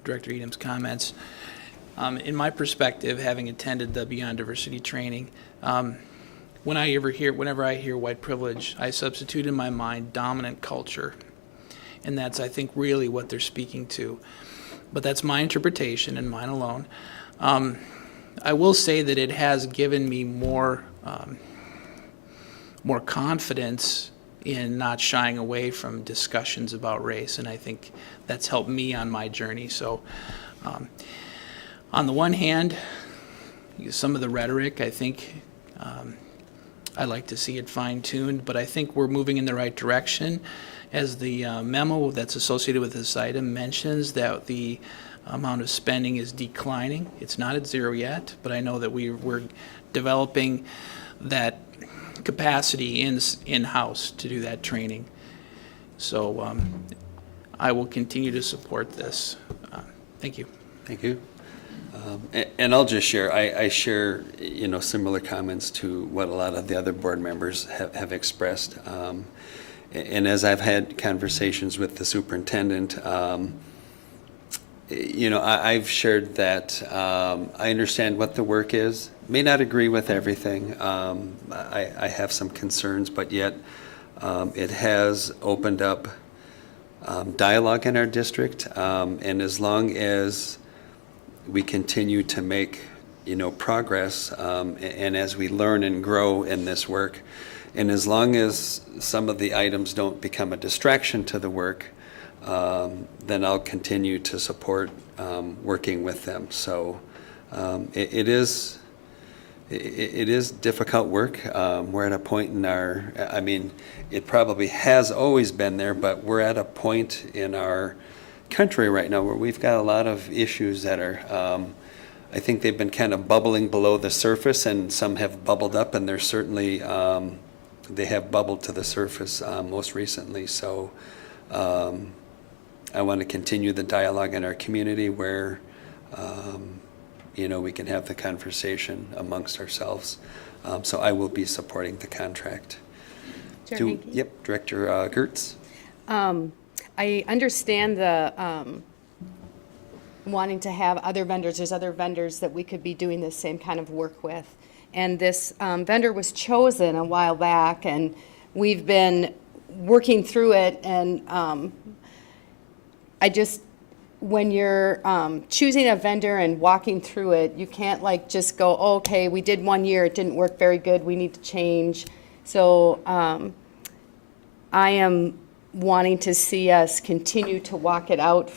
Director Edom's comments. In my perspective, having attended the Beyond Diversity training, whenever I hear white privilege, I substitute in my mind dominant culture. And that's, I think, really what they're speaking to. But that's my interpretation and mine alone. I will say that it has given me more confidence in not shying away from discussions about race, and I think that's helped me on my journey. So on the one hand, some of the rhetoric, I think I like to see it fine-tuned, but I think we're moving in the right direction. As the memo that's associated with this item mentions, that the amount of spending is declining. It's not at zero yet, but I know that we're developing that capacity in-house to do that training. So I will continue to support this. Thank you. Thank you. And I'll just share, I share, similar comments to what a lot of the other board members have expressed. And as I've had conversations with the superintendent, I've shared that I understand what the work is, may not agree with everything. I have some concerns, but yet it has opened up dialogue in our district. And as long as we continue to make, progress, and as we learn and grow in this work, and as long as some of the items don't become a distraction to the work, then I'll continue to support working with them. So it is difficult work. We're at a point in it probably has always been there, but we're at a point in our country right now where we've got a lot of issues that are, I think they've been kind of bubbling below the surface, and some have bubbled up, and they're certainly, they have bubbled to the surface most recently. So I want to continue the dialogue in our community where, we can have the conversation amongst ourselves. So I will be supporting the contract. Chair Hanke? Yep, Director Gertz. I understand the wanting to have other vendors. There's other vendors that we could be doing the same kind of work with. And this vendor was chosen a while back, and we've been working through it. And when you're choosing a vendor and walking through it, you can't just go, oh, okay, we did 1 year, it didn't work very good, we need to change. So I am wanting to see us continue to walk it out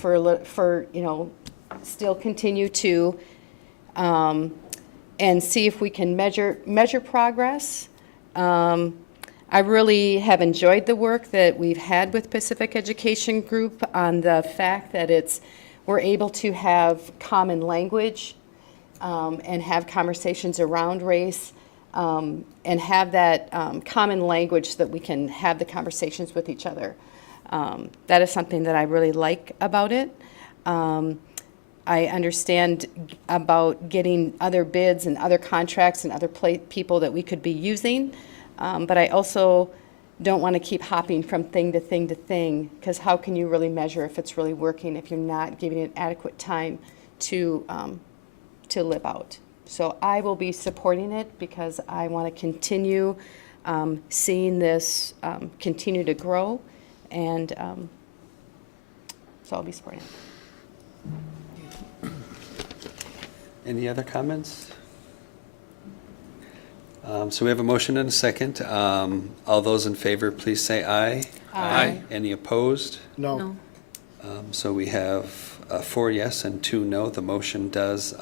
still continue to, and see if we can measure progress. I really have enjoyed the work that we've had with Pacific Education Group on the fact that we're able to have common language and have conversations around race and have that common language so that we can have the conversations with each other. That is something that I really like about it. I understand about getting other bids and other contracts and other people that we could be using, but I also don't want to keep hopping from thing to thing to thing, because how can you really measure if it's really working if you're not giving it adequate time to live out? So I will be supporting it because I want to continue seeing this continue to grow, and so I'll be supporting it. Any other comments? So we have a motion and a second. All those in favor, please say aye. Aye. Any opposed? No. So we have 4 yes and 2 no. The motion does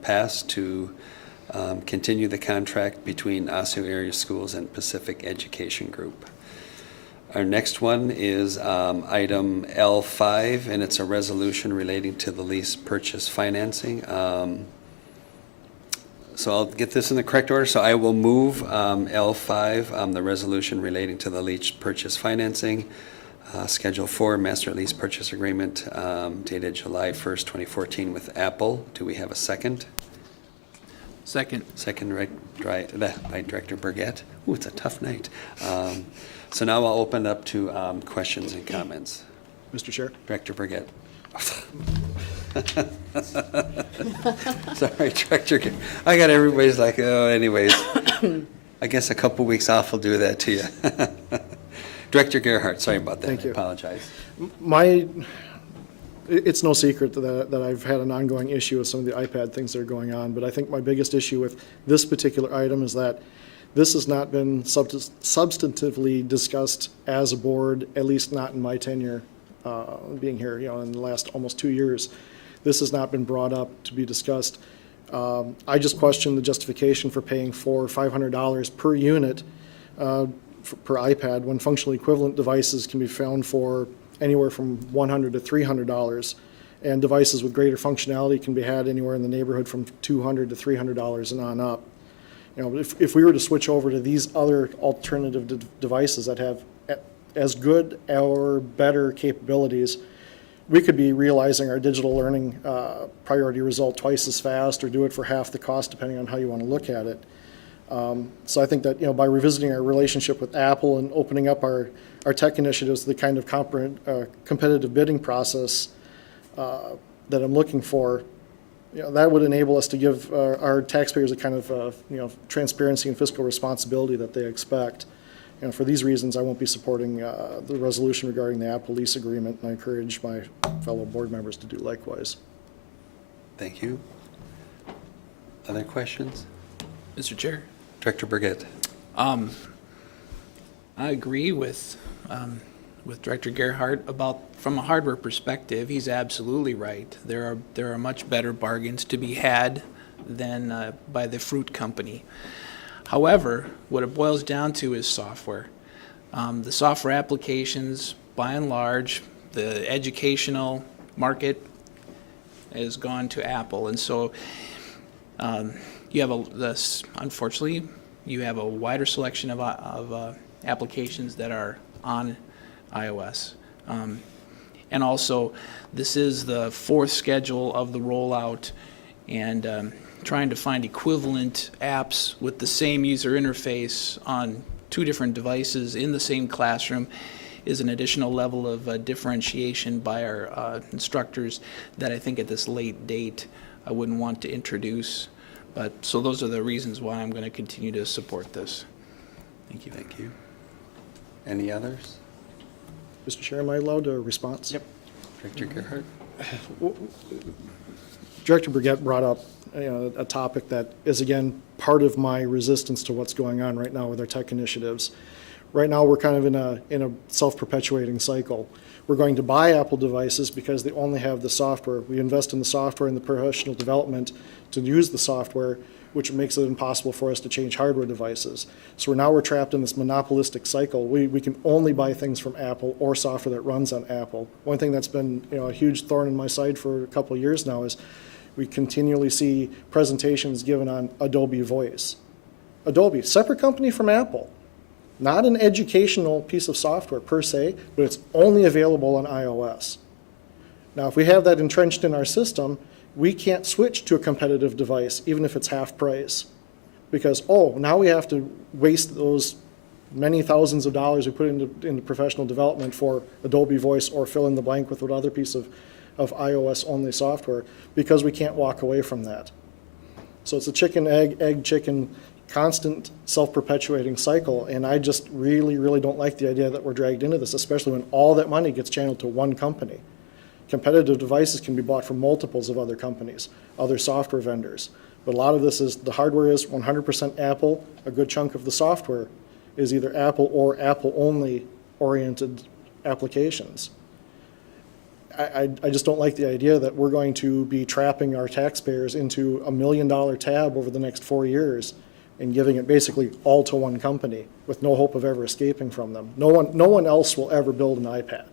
pass to continue the contract between Osseo Area Schools and Pacific Education Group. Our next one is item L5, and it's a resolution relating to the lease purchase financing. So I'll get this in the correct order. So I will move L5, the resolution relating to the lease purchase financing, Schedule 4, Master Lease Purchase Agreement, dated July 1st, 2014 with Apple. Do we have a second? Second. Second by Director Burgett. Ooh, it's a tough night. So now I'll open up to questions and comments. Mr. Chair? Director Burgett. Sorry, Director. I got everybody's like, oh, anyways. I guess a couple weeks off will do that to you. Director Gerhardt, sorry about that. Thank you. I apologize. It's no secret that I've had an ongoing issue with some of the iPad things that are going on, but I think my biggest issue with this particular item is that this has not been substantively discussed as a board, at least not in my tenure being here, in the last almost 2 years. This has not been brought up to be discussed. I just question the justification for paying $400 or $500 per unit per iPad when functionally equivalent devices can be found for anywhere from $100 to $300, and devices with greater functionality can be had anywhere in the neighborhood from $200 to $300 and on up. If we were to switch over to these other alternative devices that have as good or better capabilities, we could be realizing our digital learning priority result twice as fast, or do it for half the cost, depending on how you want to look at it. So I think that by revisiting our relationship with Apple and opening up our tech initiatives to the kind of competitive bidding process that I'm looking for, that would enable us to give our taxpayers a kind of transparency and fiscal responsibility that they expect. For these reasons, I won't be supporting the resolution regarding the Apple lease agreement, and I encourage my fellow board members to do likewise. Thank you. Other questions? Mr. Chair. Director Burgett. I agree with Director Gerhardt about, from a hardware perspective, he's absolutely right. There are much better bargains to be had than by the fruit company. However, what it boils down to is software. The software applications, by and large, the educational market has gone to Apple, and so you have unfortunately, you have a wider selection of applications that are on iOS. And also, this is the fourth schedule of the rollout, and trying to find equivalent apps with the same user interface on 2 different devices in the same classroom is an additional level of differentiation by our instructors that I think at this late date I wouldn't want to introduce. But so those are the reasons why I'm going to continue to support this. Thank you. Thank you. Any others? Mr. Chair, am I allowed a response? Yep. Director Gerhardt? Director Brigette brought up a topic that is, again, part of my resistance to what's going on right now with our tech initiatives. Right now, we're kind of in a self-perpetuating cycle. We're going to buy Apple devices because they only have the software. We invest in the software and the professional development to use the software, which makes it impossible for us to change hardware devices. So we're trapped in this monopolistic cycle. We can only buy things from Apple or software that runs on Apple. One thing that's been a huge thorn in my side for a couple of years now is we continually see presentations given on Adobe Voice. Adobe, separate company from Apple. Not an educational piece of software per se, but it's only available on iOS. Now, if we have that entrenched in our system, we can't switch to a competitive device, even if it's half price. Because, now we have to waste those many thousands of dollars we put into professional development for Adobe Voice or fill in the blank with another piece of iOS-only software because we can't walk away from that. So it's a chicken, egg, chicken, constant self-perpetuating cycle, and I just really, really don't like the idea that we're dragged into this, especially when all that money gets channeled to one company. Competitive devices can be bought from multiples of other companies, other software vendors. But a lot of this is, the hardware is 100% Apple. A good chunk of the software is either Apple or Apple-only oriented applications. I just don't like the idea that we're going to be trapping our taxpayers into $1 million tab over the next 4 years and giving it basically all to one company with no hope of ever escaping from them. No one else will ever build an iPad.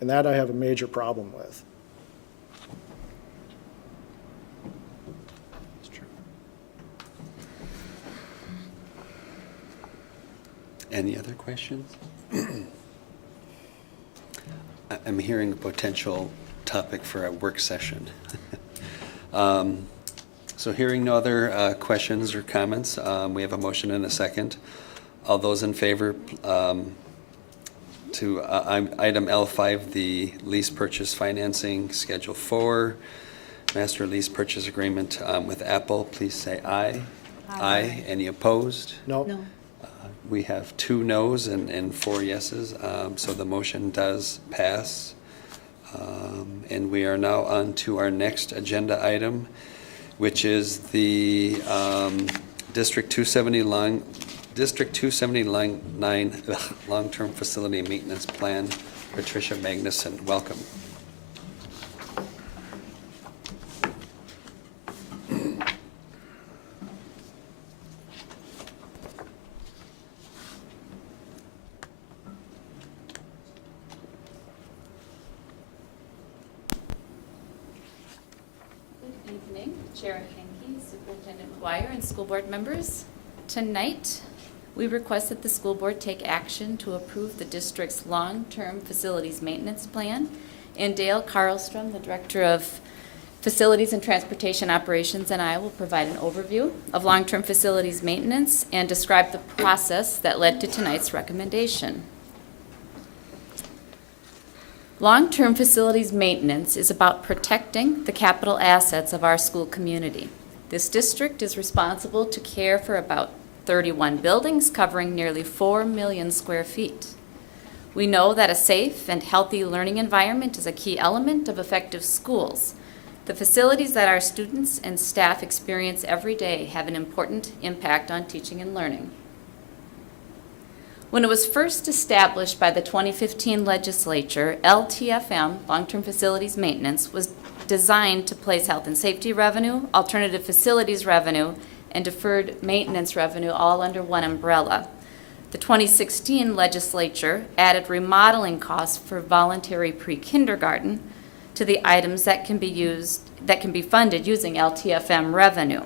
And that I have a major problem with. That's true. Any other questions? I'm hearing a potential topic for a work session. So hearing no other questions or comments, we have a motion and a second. All those in favor to item L5, the lease purchase financing, Schedule 4, master lease purchase agreement with Apple, please say aye. Aye. Any opposed? No. No. We have 2 noes and 4 yeses, so the motion does pass. And we are now on to our next agenda item, which is the District 279 Long-Term Facility Maintenance Plan. Patricia Magnuson, welcome. Good evening, Chair Henke, Superintendent McGuire, and school board members. Tonight, we request that the school board take action to approve the district's long-term facilities maintenance plan, and Dale Carlstrom, the Director of Facilities and Transportation Operations, and I will provide an overview of long-term facilities maintenance and describe the process that led to tonight's recommendation. Long-term facilities maintenance is about protecting the capital assets of our school community. This district is responsible to care for about 31 buildings covering nearly 4 million square feet. We know that a safe and healthy learning environment is a key element of effective schools. The facilities that our students and staff experience every day have an important impact on teaching and learning. When it was first established by the 2015 legislature, LTFM, Long-Term Facilities Maintenance, was designed to place health and safety revenue, alternative facilities revenue, and deferred maintenance revenue all under one umbrella. The 2016 legislature added remodeling costs for voluntary pre-kindergarten to the items that can be funded using LTFM revenue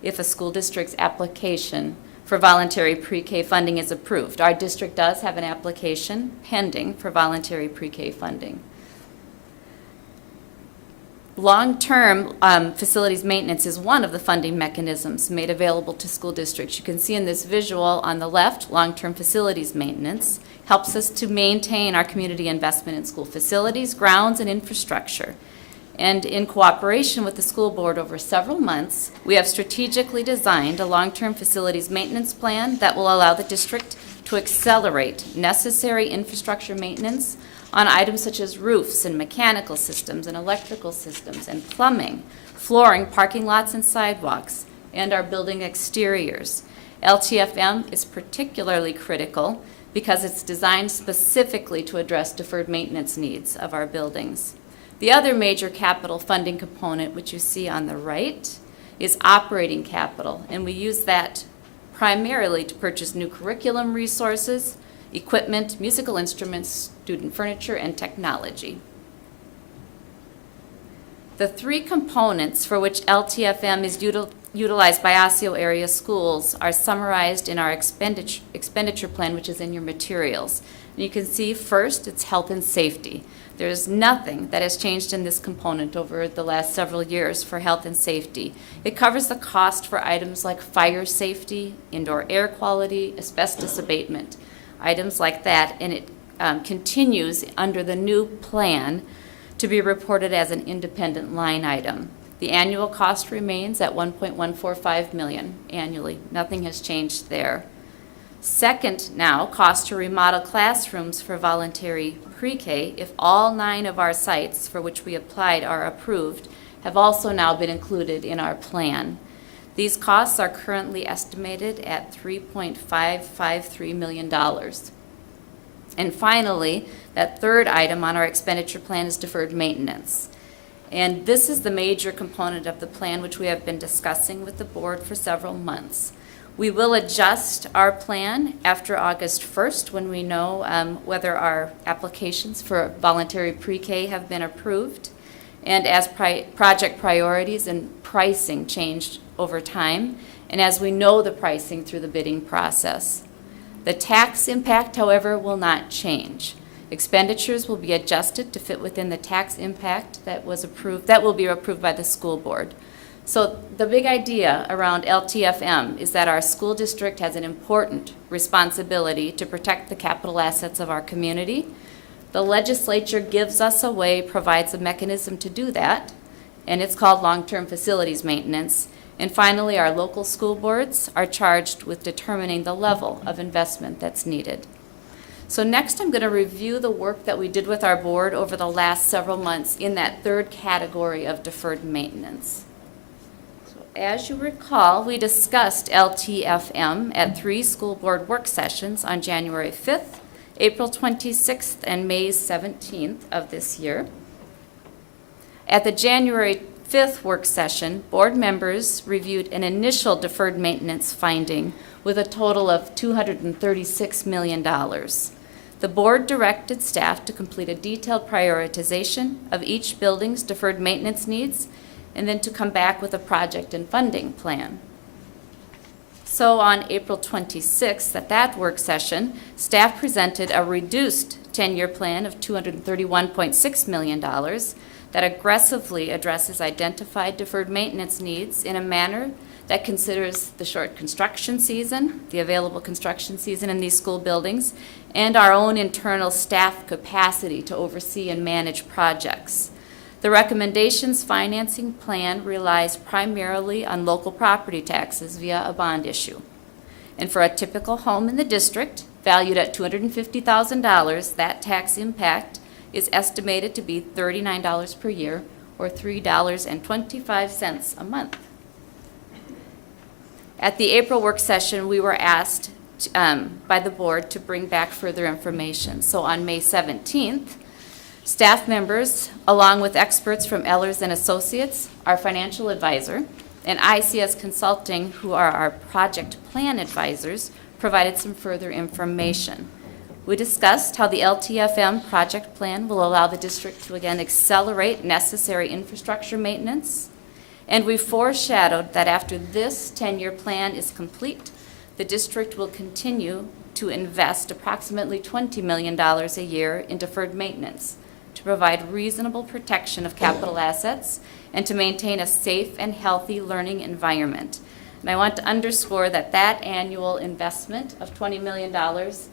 if a school district's application for voluntary pre-K funding is approved. Our district does have an application pending for voluntary pre-K funding. Long-term facilities maintenance is one of the funding mechanisms made available to school districts. You can see in this visual on the left, long-term facilities maintenance helps us to maintain our community investment in school facilities, grounds, and infrastructure. And in cooperation with the school board over several months, we have strategically designed a long-term facilities maintenance plan that will allow the district to accelerate necessary infrastructure maintenance on items such as roofs and mechanical systems and electrical systems and plumbing, flooring, parking lots and sidewalks, and our building exteriors. LTFM is particularly critical because it's designed specifically to address deferred maintenance needs of our buildings. The other major capital funding component, which you see on the right, is operating capital, and we use that primarily to purchase new curriculum resources, equipment, musical instruments, student furniture, and technology. The three components for which LTFM is utilized by Osseo area schools are summarized in our expenditure plan, which is in your materials. And you can see first, it's health and safety. There's nothing that has changed in this component over the last several years for health and safety. It covers the cost for items like fire safety, indoor air quality, asbestos abatement, items like that, and it continues under the new plan to be reported as an independent line item. The annual cost remains at $1.145 million annually. Nothing has changed there. Second now, cost to remodel classrooms for voluntary pre-K, if all 9 of our sites for which we applied are approved, have also now been included in our plan. These costs are currently estimated at $3.553 million. And finally, that third item on our expenditure plan is deferred maintenance. And this is the major component of the plan which we have been discussing with the board for several months. We will adjust our plan after August 1st when we know whether our applications for voluntary pre-K have been approved, and as project priorities and pricing changed over time, and as we know the pricing through the bidding process. The tax impact, however, will not change. Expenditures will be adjusted to fit within the tax impact that will be approved by the school board. So the big idea around LTFM is that our school district has an important responsibility to protect the capital assets of our community. The legislature gives us a way, provides a mechanism to do that, and it's called long-term facilities maintenance. And finally, our local school boards are charged with determining the level of investment that's needed. So next I'm going to review the work that we did with our board over the last several months in that third category of deferred maintenance. As you recall, we discussed LTFM at 3 school board work sessions on January 5th, April 26th, and May 17th of this year. At the January 5th work session, board members reviewed an initial deferred maintenance finding with a total of $236 million. The board directed staff to complete a detailed prioritization of each building's deferred maintenance needs and then to come back with a project and funding plan. So on April 26th, at that work session, staff presented a reduced 10-year plan of $231.6 million that aggressively addresses identified deferred maintenance needs in a manner that considers the short construction season, the available construction season in these school buildings, and our own internal staff capacity to oversee and manage projects. The recommendations financing plan relies primarily on local property taxes via a bond issue. And for a typical home in the district, valued at $250,000, that tax impact is estimated to be $39 per year or $3.25 a month. At the April work session, we were asked by the board to bring back further information. So on May 17th, staff members, along with experts from Ehlers & Associates, our financial advisor, and ICS Consulting, who are our project plan advisors, provided some further information. We discussed how the LTFM project plan will allow the district to again accelerate necessary infrastructure maintenance, and we foreshadowed that after this 10-year plan is complete, the district will continue to invest approximately $20 million a year in deferred maintenance to provide reasonable protection of capital assets and to maintain a safe and healthy learning environment. And I want to underscore that that annual investment of $20 million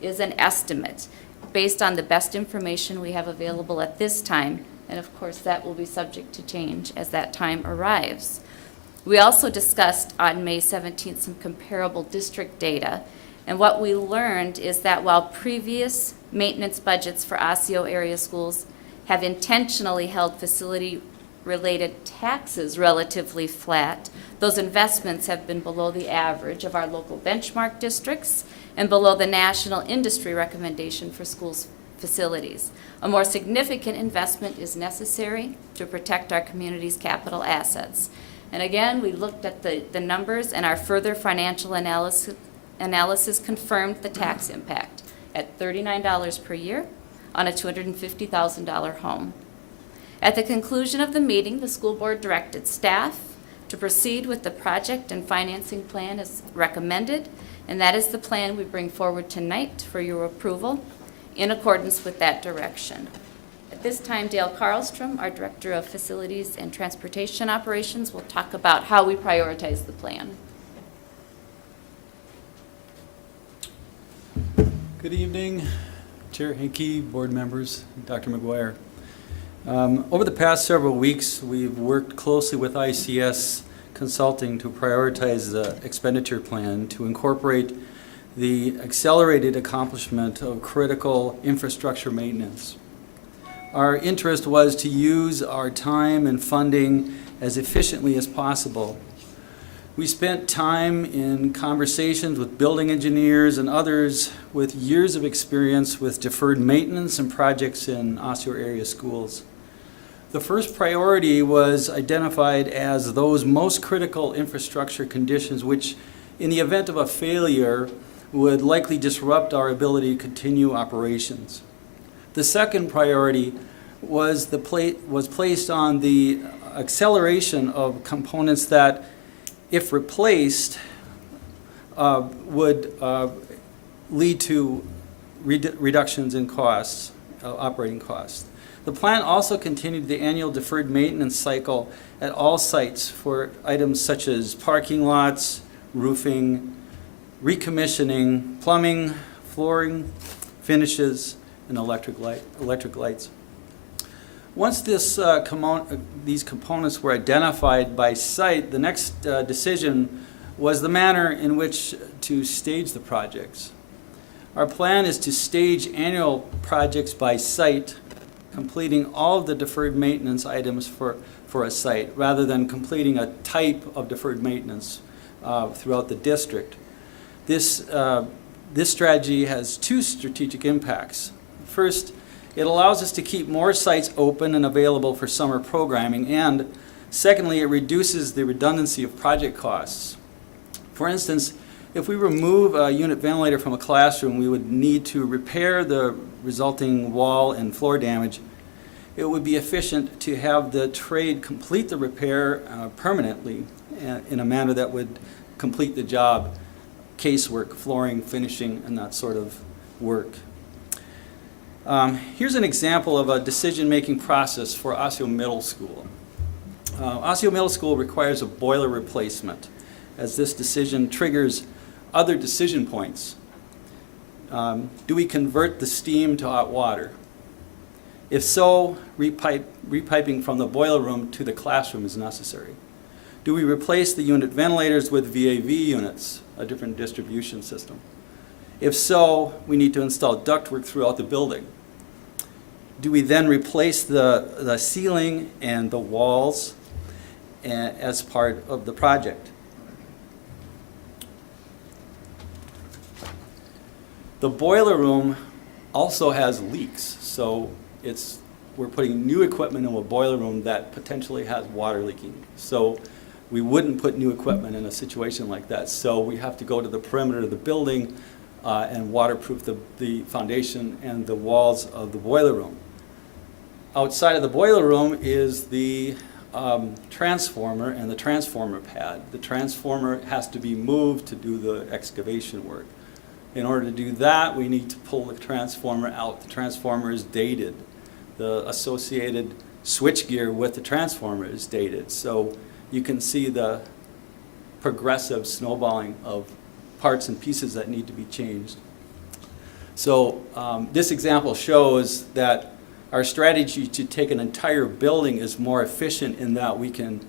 is an estimate based on the best information we have available at this time, and of course that will be subject to change as that time arrives. We also discussed on May 17th some comparable district data, and what we learned is that while previous maintenance budgets for Osseo area schools have intentionally held facility-related taxes relatively flat, those investments have been below the average of our local benchmark districts and below the national industry recommendation for schools' facilities. A more significant investment is necessary to protect our community's capital assets. And again, we looked at the numbers, and our further financial analysis confirmed the tax impact at $39 per year on a $250,000 home. At the conclusion of the meeting, the school board directed staff to proceed with the project and financing plan as recommended, and that is the plan we bring forward tonight for your approval in accordance with that direction. At this time, Dale Carlstrom, our Director of Facilities and Transportation Operations, will talk about how we prioritize the plan. Good evening, Chair Hinkey, board members, Dr. McGuire. Over the past several weeks, we've worked closely with ICS Consulting to prioritize the expenditure plan to incorporate the accelerated accomplishment of critical infrastructure maintenance. Our interest was to use our time and funding as efficiently as possible. We spent time in conversations with building engineers and others with years of experience with deferred maintenance and projects in Osseo area schools. The first priority was identified as those most critical infrastructure conditions which, in the event of a failure, would likely disrupt our ability to continue operations. The second priority was placed on the acceleration of components that, if replaced, would lead to reductions in costs, operating costs. The plan also continued the annual deferred maintenance cycle at all sites for items such as parking lots, roofing, recommissioning, plumbing, flooring, finishes, and electric lights. Once these components were identified by site, the next decision was the manner in which to stage the projects. Our plan is to stage annual projects by site, completing all of the deferred maintenance items for a site, rather than completing a type of deferred maintenance throughout the district. This strategy has two strategic impacts. First, it allows us to keep more sites open and available for summer programming, and secondly, it reduces the redundancy of project costs. For instance, if we remove a unit ventilator from a classroom, we would need to repair the resulting wall and floor damage. It would be efficient to have the trade complete the repair permanently in a manner that would complete the job, casework, flooring, finishing, and that sort of work. Here's an example of a decision-making process for Osseo Middle School. Osseo Middle School requires a boiler replacement, as this decision triggers other decision points. Do we convert the steam to hot water? If so, repiping from the boiler room to the classroom is necessary. Do we replace the unit ventilators with VAV units, a different distribution system? If so, we need to install ductwork throughout the building. Do we then replace the ceiling and the walls as part of the project? The boiler room also has leaks, so we're putting new equipment in a boiler room that potentially has water leaking. So we wouldn't put new equipment in a situation like that. So we have to go to the perimeter of the building and waterproof the foundation and the walls of the boiler room. Outside of the boiler room is the transformer and the transformer pad. The transformer has to be moved to do the excavation work. In order to do that, we need to pull the transformer out. The transformer is dated. The associated switchgear with the transformer is dated. So you can see the progressive snowballing of parts and pieces that need to be changed. So this example shows that our strategy to take an entire building is more efficient in that we can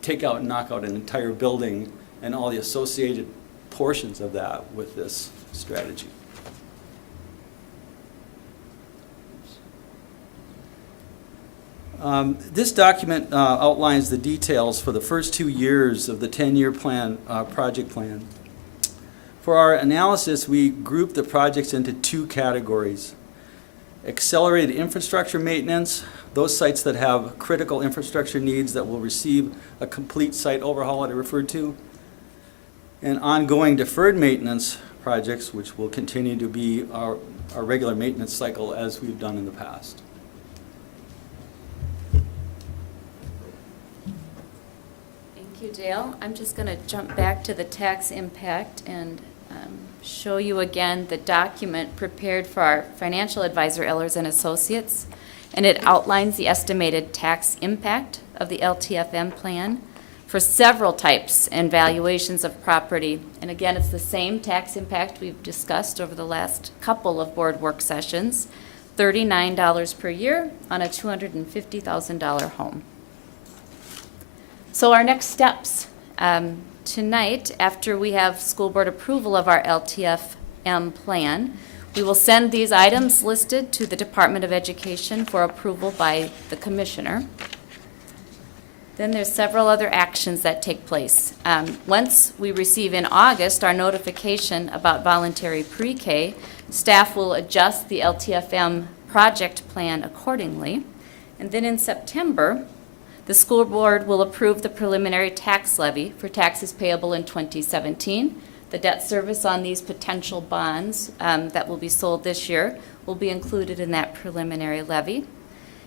take out and knock out an entire building and all the associated portions of that with this strategy. This document outlines the details for the first 2 years of the 10-year plan, project plan. For our analysis, we grouped the projects into 2 categories. Accelerated infrastructure maintenance, those sites that have critical infrastructure needs that will receive a complete site overhaul that I referred to, and ongoing deferred maintenance projects, which will continue to be our regular maintenance cycle as we've done in the past. Thank you, Dale. I'm just going to jump back to the tax impact and show you again the document prepared for our financial advisor, Ehlers and Associates, and it outlines the estimated tax impact of the LTFM plan for several types and valuations of property. And again, it's the same tax impact we've discussed over the last couple of board work sessions, $39 per year on a $250,000 home. So our next steps. Tonight, after we have school board approval of our LTFM plan, we will send these items listed to the Department of Education for approval by the commissioner. Then there's several other actions that take place. Once we receive in August our notification about voluntary pre-K, staff will adjust the LTFM project plan accordingly. And then in September, the school board will approve the preliminary tax levy for taxes payable in 2017. The debt service on these potential bonds that will be sold this year will be included in that preliminary levy.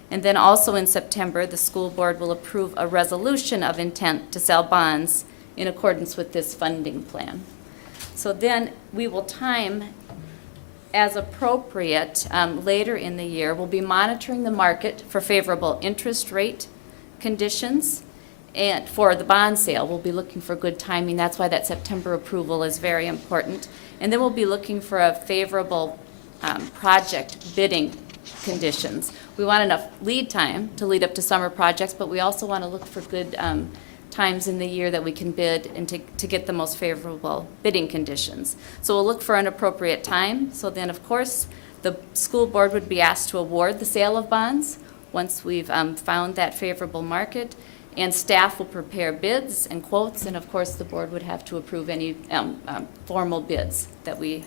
And then also in September, the school board will approve a resolution of intent to sell bonds in accordance with this funding plan. So then we will time as appropriate later in the year. We'll be monitoring the market for favorable interest rate conditions, and for the bond sale, we'll be looking for good timing. That's why that September approval is very important. And then we'll be looking for a favorable project bidding conditions. We want enough lead time to lead up to summer projects, but we also want to look for good times in the year that we can bid and to get the most favorable bidding conditions. So we'll look for an appropriate time. So then, of course, the school board would be asked to award the sale of bonds once we've found that favorable market, and staff will prepare bids and quotes, and of course the board would have to approve any formal bids that we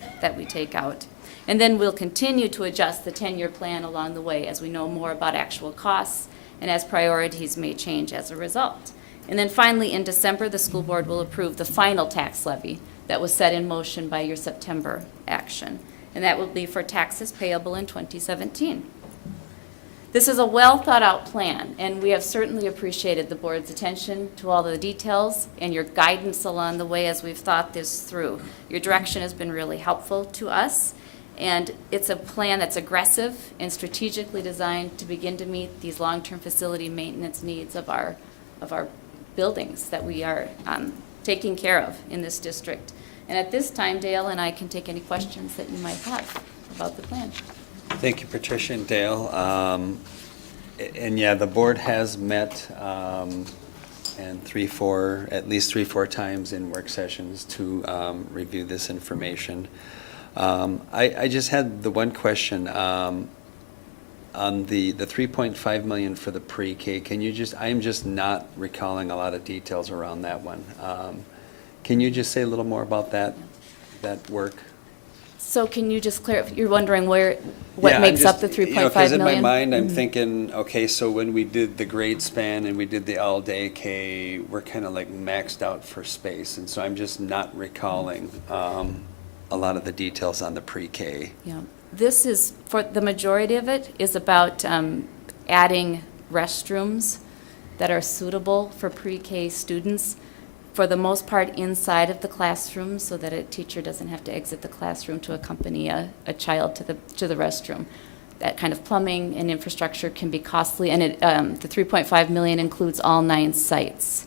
take out. And then we'll continue to adjust the 10-year plan along the way as we know more about actual costs and as priorities may change as a result. And then finally in December, the school board will approve the final tax levy that was set in motion by your September action, and that will be for taxes payable in 2017. This is a well thought out plan, and we have certainly appreciated the board's attention to all the details and your guidance along the way as we've thought this through. Your direction has been really helpful to us, and it's a plan that's aggressive and strategically designed to begin to meet these long-term facility maintenance needs of our buildings that we are taking care of in this district. And at this time, Dale and I can take any questions that you might have about the plan. Thank you, Patricia and Dale. And yeah, the board has met and at least three, four times in work sessions to review this information. I just had the one question on the 3.5 million for the pre-K. Can you just, I'm just not recalling a lot of details around that one. Can you just say a little more about that work? So can you just clarify, you're wondering what makes up the 3.5 million? Because in my mind, I'm thinking, okay, so when we did the grade span and we did the all-day K, we're kind of like maxed out for space. And so I'm just not recalling a lot of the details on the pre-K. Yeah, this is, for the majority of it, is about adding restrooms that are suitable for pre-K students, for the most part inside of the classroom, so that a teacher doesn't have to exit the classroom to accompany a child to the restroom. That kind of plumbing and infrastructure can be costly, and the $3.5 million includes all 9 sites.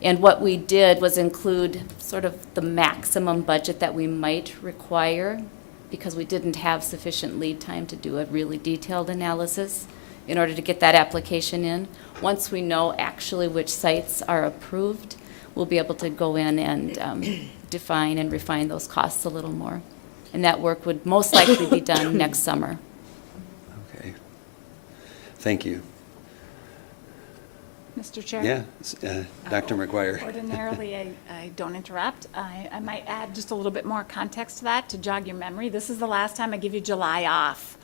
And what we did was include sort of the maximum budget that we might require, because we didn't have sufficient lead time to do a really detailed analysis in order to get that application in. Once we know actually which sites are approved, we'll be able to go in and define and refine those costs a little more. And that work would most likely be done next summer. Okay. Thank you. Mr. Chair? Yeah, Dr. McGuire. Ordinarily, I don't interrupt. I might add just a little bit more context to that to jog your memory. This is the last time I give you July off.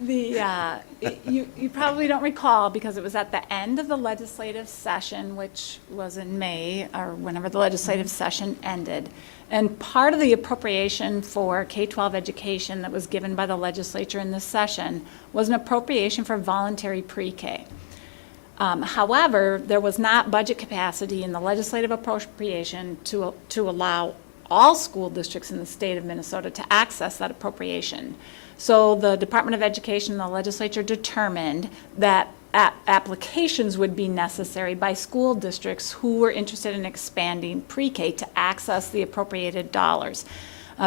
You probably don't recall, because it was at the end of the legislative session, which was in May, or whenever the legislative session ended. And part of the appropriation for K-12 education that was given by the legislature in this session was an appropriation for voluntary pre-K. However, there was not budget capacity in the legislative appropriation to allow all school districts in the state of Minnesota to access that appropriation. So the Department of Education and the legislature determined that applications would be necessary by school districts who were interested in expanding pre-K to access the appropriated dollars.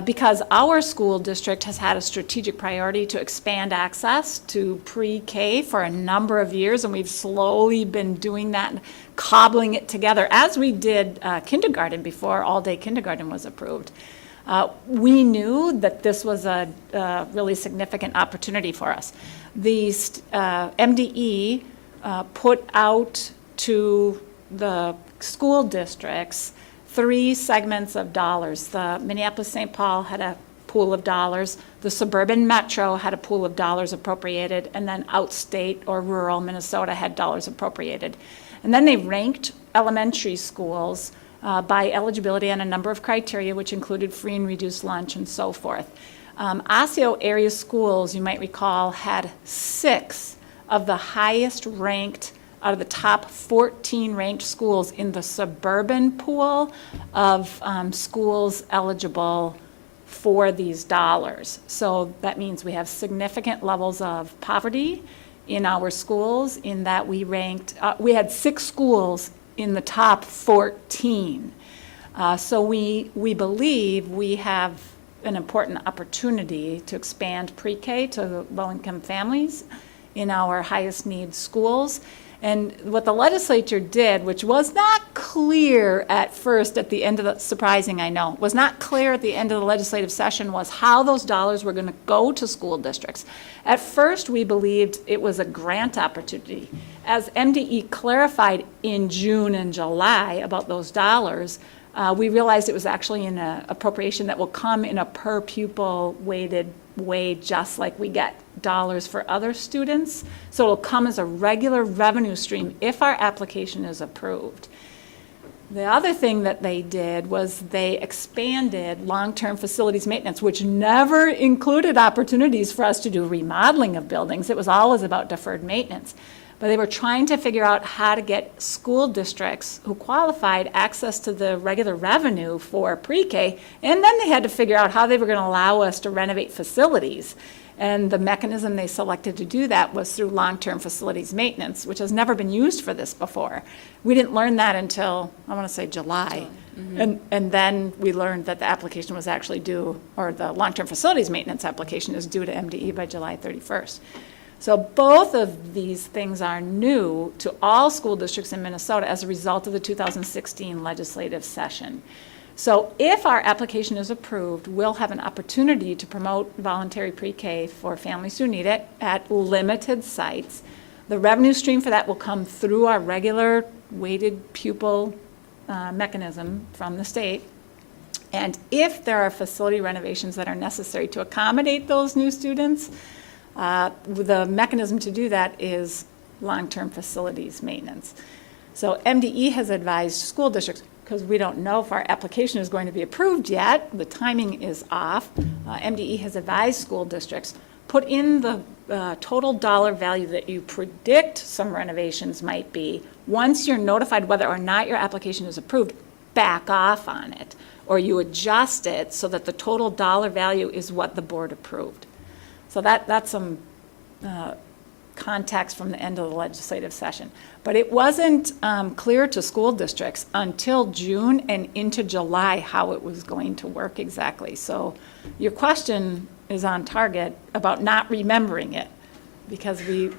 Because our school district has had a strategic priority to expand access to pre-K for a number of years, and we've slowly been doing that, cobbling it together, as we did kindergarten before all-day kindergarten was approved. We knew that this was a really significant opportunity for us. The MDE put out to the school districts 3 segments of dollars. The Minneapolis-St. Paul had a pool of dollars, the suburban metro had a pool of dollars appropriated, and then outstate or rural Minnesota had dollars appropriated. And then they ranked elementary schools by eligibility on a number of criteria, which included free and reduced lunch and so forth. Osseo area schools, you might recall, had 6 of the highest ranked out of the top 14 ranked schools in the suburban pool of schools eligible for these dollars. So that means we have significant levels of poverty in our schools, in that we ranked, we had 6 schools in the top 14. So we believe we have an important opportunity to expand pre-K to low-income families in our highest need schools. And what the legislature did, which was not clear at first at the end of the, surprising I know, was not clear at the end of the legislative session, was how those dollars were going to go to school districts. At first, we believed it was a grant opportunity. As MDE clarified in June and July about those dollars, we realized it was actually an appropriation that will come in a per pupil weighted way, just like we get dollars for other students. So it'll come as a regular revenue stream if our application is approved. The other thing that they did was they expanded long-term facilities maintenance, which never included opportunities for us to do remodeling of buildings. It was always about deferred maintenance. But they were trying to figure out how to get school districts who qualified access to the regular revenue for pre-K, and then they had to figure out how they were going to allow us to renovate facilities. And the mechanism they selected to do that was through long-term facilities maintenance, which has never been used for this before. We didn't learn that until, I want to say, July. Mm-hmm. And then we learned that the application was actually due, or the long-term facilities maintenance application is due to MDE by July 31st. So both of these things are new to all school districts in Minnesota as a result of the 2016 legislative session. So if our application is approved, we'll have an opportunity to promote voluntary pre-K for families who need it at limited sites. The revenue stream for that will come through our regular weighted pupil mechanism from the state. And if there are facility renovations that are necessary to accommodate those new students, the mechanism to do that is long-term facilities maintenance. So MDE has advised school districts, because we don't know if our application is going to be approved yet, the timing is off. MDE has advised school districts, put in the total dollar value that you predict some renovations might be. Once you're notified whether or not your application is approved, back off on it, or you adjust it so that the total dollar value is what the board approved. So that's some context from the end of the legislative session. But it wasn't clear to school districts until June and into July how it was going to work exactly. So your question is on target about not remembering it, because we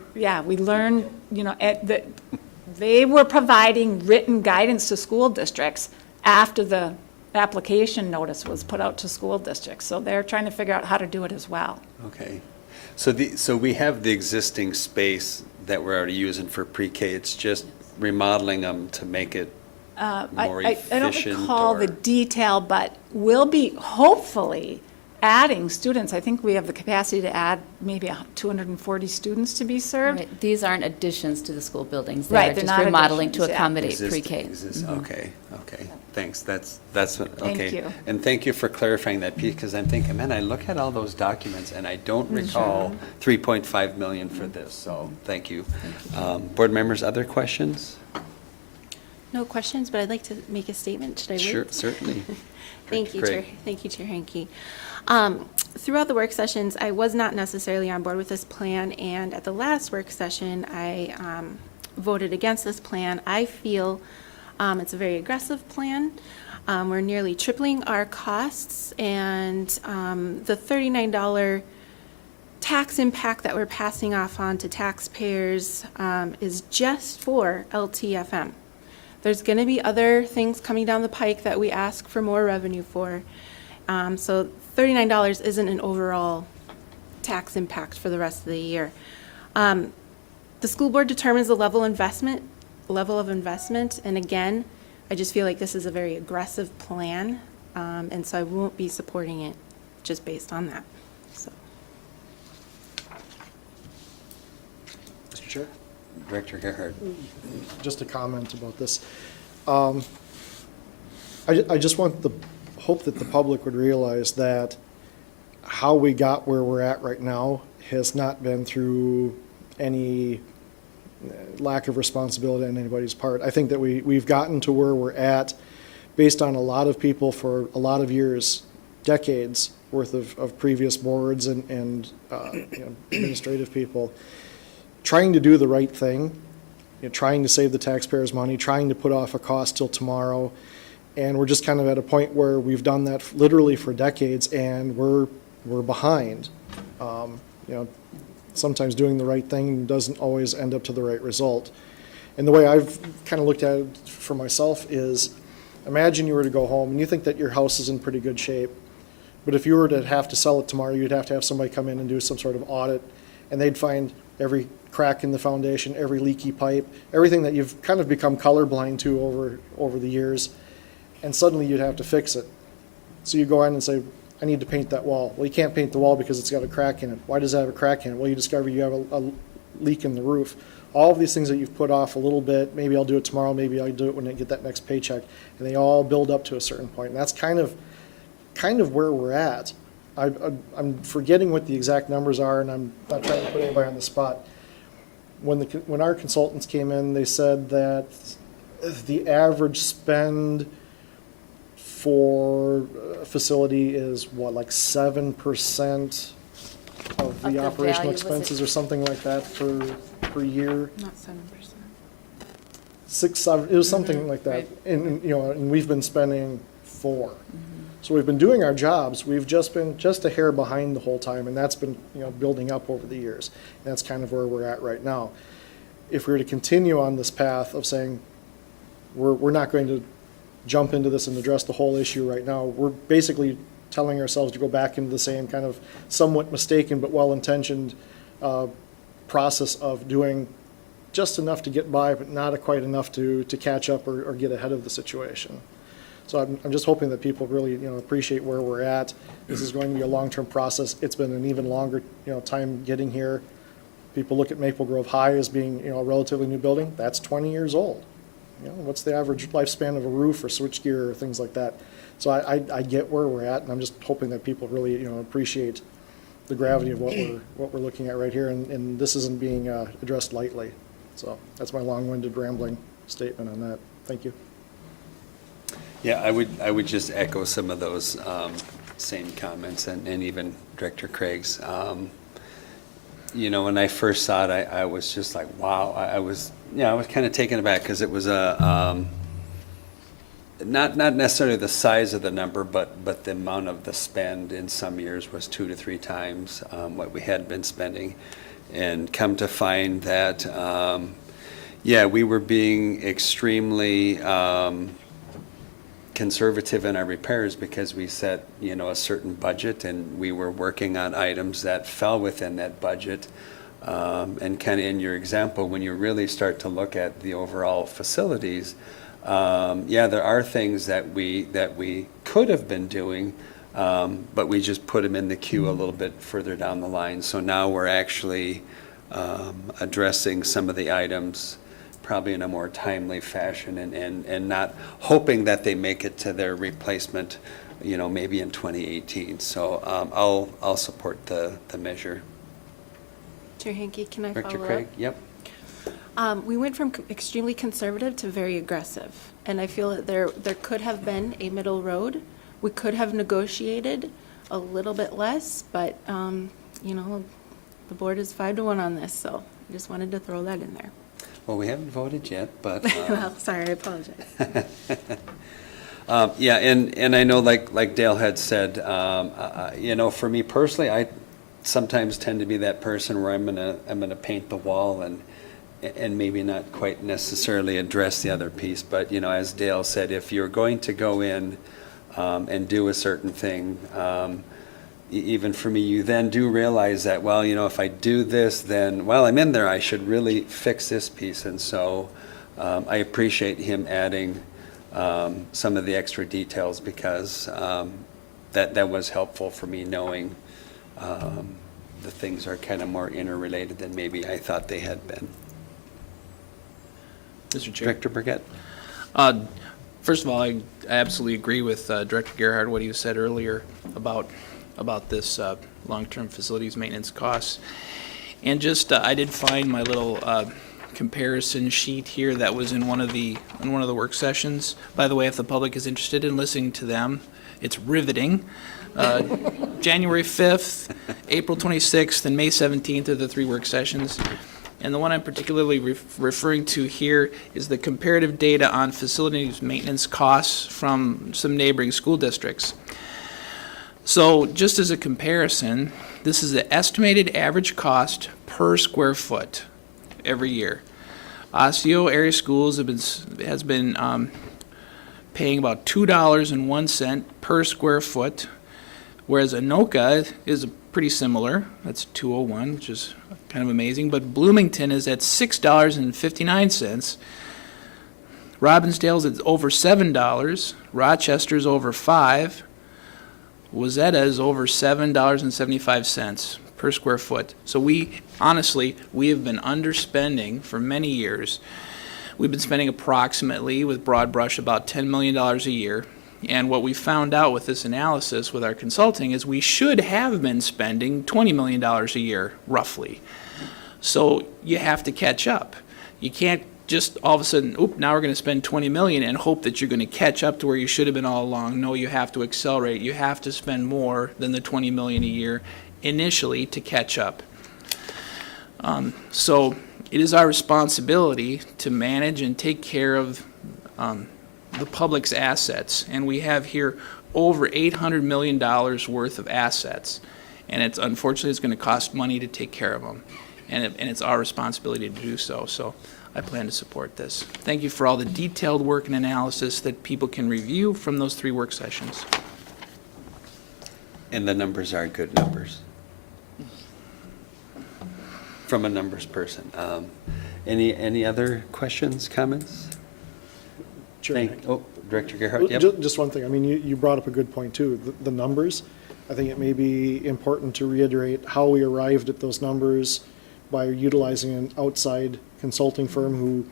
learned, that they were providing written guidance to school districts after the application notice was put out to school districts. So they're trying to figure out how to do it as well. Okay. So we have the existing space that we're already using for pre-K. It's just remodeling them to make it more efficient? I don't recall the detail, but we'll be hopefully adding students. I think we have the capacity to add maybe 240 students to be served. Right. These aren't additions to the school buildings. Right, They're they're just not remodeling to additions, yeah. accommodate pre-K. Okay. Thanks. That's what, Thank okay. you. And thank you for clarifying that piece, because I'm thinking, man, I look at all those documents and I don't recall 3.5 million for this, so thank you. Board members, other questions? No questions, but I'd like to make a statement. Should I wait? Sure, certainly. Thank you, Great. Chair. Thank you, Chair Hanke. Throughout the work sessions, I was not necessarily on board with this plan, and at the last work session, I voted against this plan. I feel it's a very aggressive plan. We're nearly tripling our costs, and the $39 tax impact that we're passing off on to taxpayers is just for LTFM. There's going to be other things coming down the pike that we ask for more revenue for. So $39 isn't an overall tax impact for the rest of the year. The school board determines the level of investment, and again, I just feel like this is a very aggressive plan, and so I won't be supporting it just based on that. So. Mr. Chair? Director Gerhard. Just a comment about this. I just hope that the public would realize that how we got where we're at right now has not been through any lack of responsibility on anybody's part. I think that we've gotten to where we're at based on a lot of people for a lot of years, decades worth of previous boards and administrative people trying to do the right thing, trying to save the taxpayers money, trying to put off a cost till tomorrow. And we're just kind of at a point where we've done that literally for decades, and we're behind. Sometimes doing the right thing doesn't always end up to the right result. And the way I've kind of looked at it for myself is, imagine you were to go home and you think that your house is in pretty good shape, but if you were to have to sell it tomorrow, you'd have to have somebody come in and do some sort of audit, and they'd find every crack in the foundation, every leaky pipe, everything that you've kind of become colorblind to over the years, and suddenly you'd have to fix it. So you go in and say, I need to paint that wall. Well, you can't paint the wall because it's got a crack in it. Why does it have a crack in it? Well, you discover you have a leak in the roof. All of these things that you've put off a little bit, maybe I'll do it tomorrow, maybe I'll do it when I get that next paycheck, and they all build up to a certain point. And that's kind of where we're at. I'm forgetting what the exact numbers are, and I'm not trying to put anybody on the spot. When our consultants came in, they said that the average spend for a facility is what, like 7% of the operational expenses or something like that per year? Not 7%. 6, 7, it was something like that. Right. And we've been spending 4%. So we've been doing our jobs, we've just been just a hair behind the whole time, and that's been building up over the years. And that's kind of where we're at right now. If we were to continue on this path of saying we're not going to jump into this and address the whole issue right now, we're basically telling ourselves to go back into the same kind of somewhat mistaken but well-intentioned process of doing just enough to get by, but not quite enough to catch up or get ahead of the situation. So I'm just hoping that people really appreciate where we're at. This is going to be a long-term process. It's been an even longer time getting here. People look at Maple Grove High as being a relatively new building. That's 20 years old. What's the average lifespan of a roof or switchgear or things like that? So I get where we're at, and I'm just hoping that people really appreciate the gravity of what we're looking at right here, and this isn't being addressed lightly. So that's my long-winded rambling statement on that. Thank you. Yeah, I would just echo some of those same comments and even Director Craig's. You know, when I first saw it, I was just like, wow. I was kind of taken aback because it was not necessarily the size of the number, but the amount of the spend in some years was 2 to 3 times what we had been spending. And come to find that, we were being extremely conservative in our repairs because we set, a certain budget, and we were working on items that fell within that budget. And kind of in your example, when you really start to look at the overall facilities, there are things that we could have been doing, but we just put them in the queue a little bit further down the line. So now we're actually addressing some of the items probably in a more timely fashion and not hoping that they make it to their replacement, maybe in 2018. So I'll support the measure. Chair Hankey, can I Director follow Craig? up? Yep. We went from extremely conservative to very aggressive, and I feel that there could have been a middle road. We could have negotiated a little bit less, but the board is 5-1 on this, so I just wanted to throw that in there. Well, we haven't voted yet, but. Well, sorry, I apologize. And I know, like Dale had said, for me personally, I sometimes tend to be that person where I'm gonna paint the wall and maybe not quite necessarily address the other piece. But as Dale said, if you're going to go in and do a certain thing, even for me, you then do realize that, well, if I do this, then while I'm in there, I should really fix this piece. And so I appreciate him adding some of the extra details because that was helpful for me knowing the things are kind of more interrelated than maybe I thought they had been. Mr. Chair. Director Burgett? First of all, I absolutely agree with Director Gerhard, what he said earlier about this long-term facilities maintenance costs. And just, I did find my little comparison sheet here that was in one of the work sessions. By the way, if the public is interested in listening to them, it's riveting. January 5th, April 26th, and May 17th are the 3 work sessions. And the one I'm particularly referring to here is the comparative data on facilities maintenance costs from some neighboring school districts. So just as a comparison, this is the estimated average cost per square foot every year. Osseo area schools has been paying about $2.01 per square foot, whereas Anoka is pretty similar. That's $2.01, which is kind of amazing. But Bloomington is at $6.59. Robbinsdale's at over $7. Rochester's over $5. Wazetta is over $7.75 per square foot. So we have been underspending for many years. We've been spending approximately, with broad brush, about $10 million a year. And what we found out with this analysis with our consulting is we should have been spending $20 million a year, roughly. So you have to catch up. You can't just all of a sudden, now we're going to spend $20 million and hope that you're going to catch up to where you should have been all along. No, you have to accelerate. You have to spend more than the $20 million a year initially to catch up. So it is our responsibility to manage and take care of the public's assets, and we have here over $800 million worth of assets, and unfortunately it's going to cost money to take care of them, and it's our responsibility to do so. So I plan to support this. Thank you for all the detailed work and analysis that people can review from those 3 work sessions. And the numbers are good numbers. From a numbers person. Any other questions, comments? Sure. Director Gerhard, yep. Just one thing. I mean, you brought up a good point too. The numbers. I think it may be important to reiterate how we arrived at those numbers by utilizing an outside consulting firm who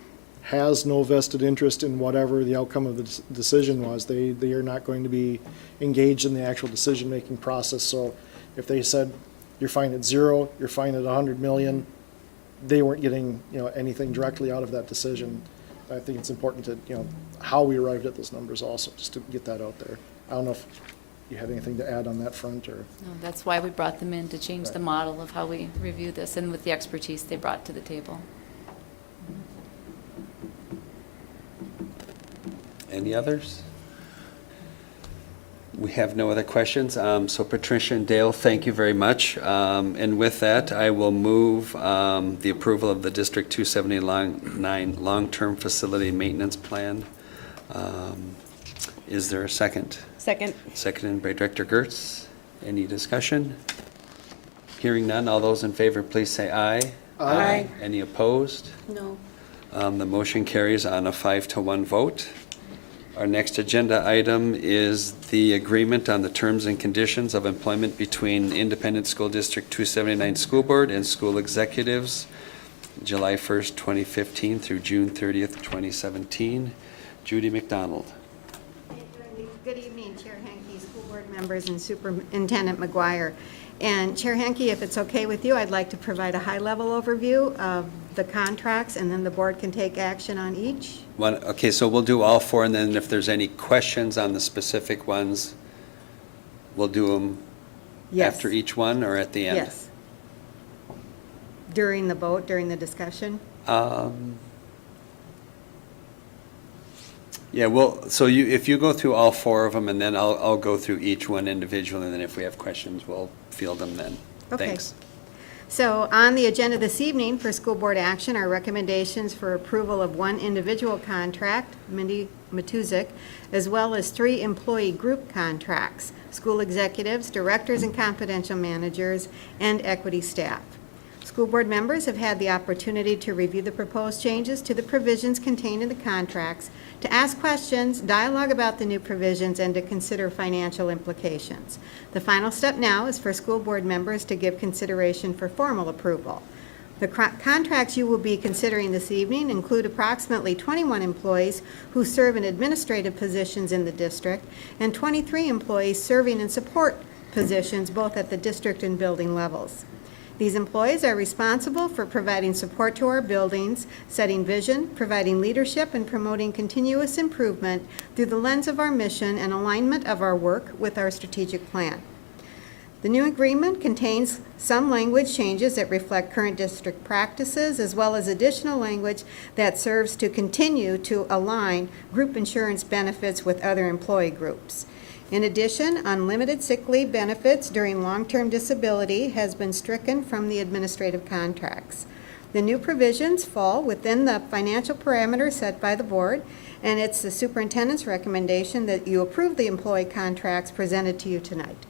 has no vested interest in whatever the outcome of the decision was. They are not going to be engaged in the actual decision-making process. So if they said you're fine at 0, you're fine at 100 million. They weren't getting, anything directly out of that decision. I think it's important to, how we arrived at those numbers also, just to get that out there. I don't know if you have anything to add on that front, or? No, that's why we brought them in, to change the model of how we review this and with the expertise they brought to the table. Any others? We have no other questions. So Patricia and Dale, thank you very much. And with that, I will move the approval of the District 279 Long-Term Facility Maintenance Plan. Is there a second? Second. Seconded by Director Gertz. Any discussion? Hearing none, all those in favor, please say aye. Aye. Any opposed? No. The motion carries on a 5-1 vote. Our next agenda item is the agreement on the terms and conditions of employment between Independent School District 279 School Board and school executives, July 1st, 2015 through June 30th, 2017. Judy McDonald. Good evening, Chair Henke, school board members, and Superintendent McGuire. And Chair Henke, if it's okay with you, I'd like to provide a high-level overview of the contracts, and then the board can take action on each. Okay, so we'll do all four, and then if there's any questions on the specific ones, we'll do them Yes. after each one or at the end? Yes. During the vote, during the discussion? Yeah, well, so if you go through all four of them, and then I'll go through each one individually, and then if we have questions, we'll field them then. Okay. Thanks. So on the agenda this evening for school board action are recommendations for approval of one individual contract, Mindy Matuzik, as well as 3 employee group contracts, school executives, directors and confidential managers, and equity staff. School board members have had the opportunity to review the proposed changes to the provisions contained in the contracts, to ask questions, dialogue about the new provisions, and to consider financial implications. The final step now is for school board members to give consideration for formal approval. The contracts you will be considering this evening include approximately 21 employees who serve in administrative positions in the district and 23 employees serving in support positions both at the district and building levels. These employees are responsible for providing support to our buildings, setting vision, providing leadership, and promoting continuous improvement through the lens of our mission and alignment of our work with our strategic plan. The new agreement contains some language changes that reflect current district practices, as well as additional language that serves to continue to align group insurance benefits with other employee groups. In addition, unlimited sick leave benefits during long-term disability has been stricken from the administrative contracts. The new provisions fall within the financial parameters set by the board, and it's the superintendent's recommendation that you approve the employee contracts presented to you tonight.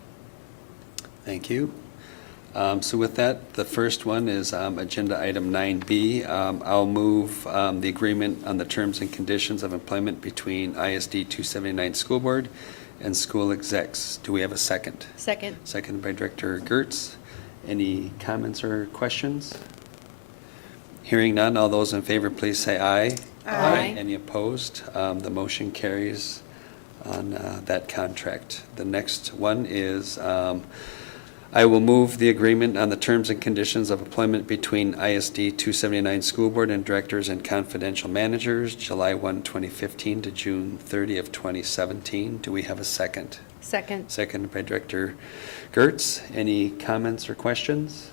Thank you. So with that, the first one is agenda item 9B. I'll move the agreement on the terms and conditions of employment between ISD 279 School Board and school execs. Do we have a second? Second. Seconded by Director Gertz. Any comments or questions? Hearing none, all those in favor, please say aye. Aye. Any opposed? The motion carries on that contract. The next one is I will move the agreement on the terms and conditions of employment between ISD 279 School Board and directors and confidential managers, July 1, 2015 to June 30 of 2017. Do we have a second? Second. Seconded by Director Gertz. Any comments or questions?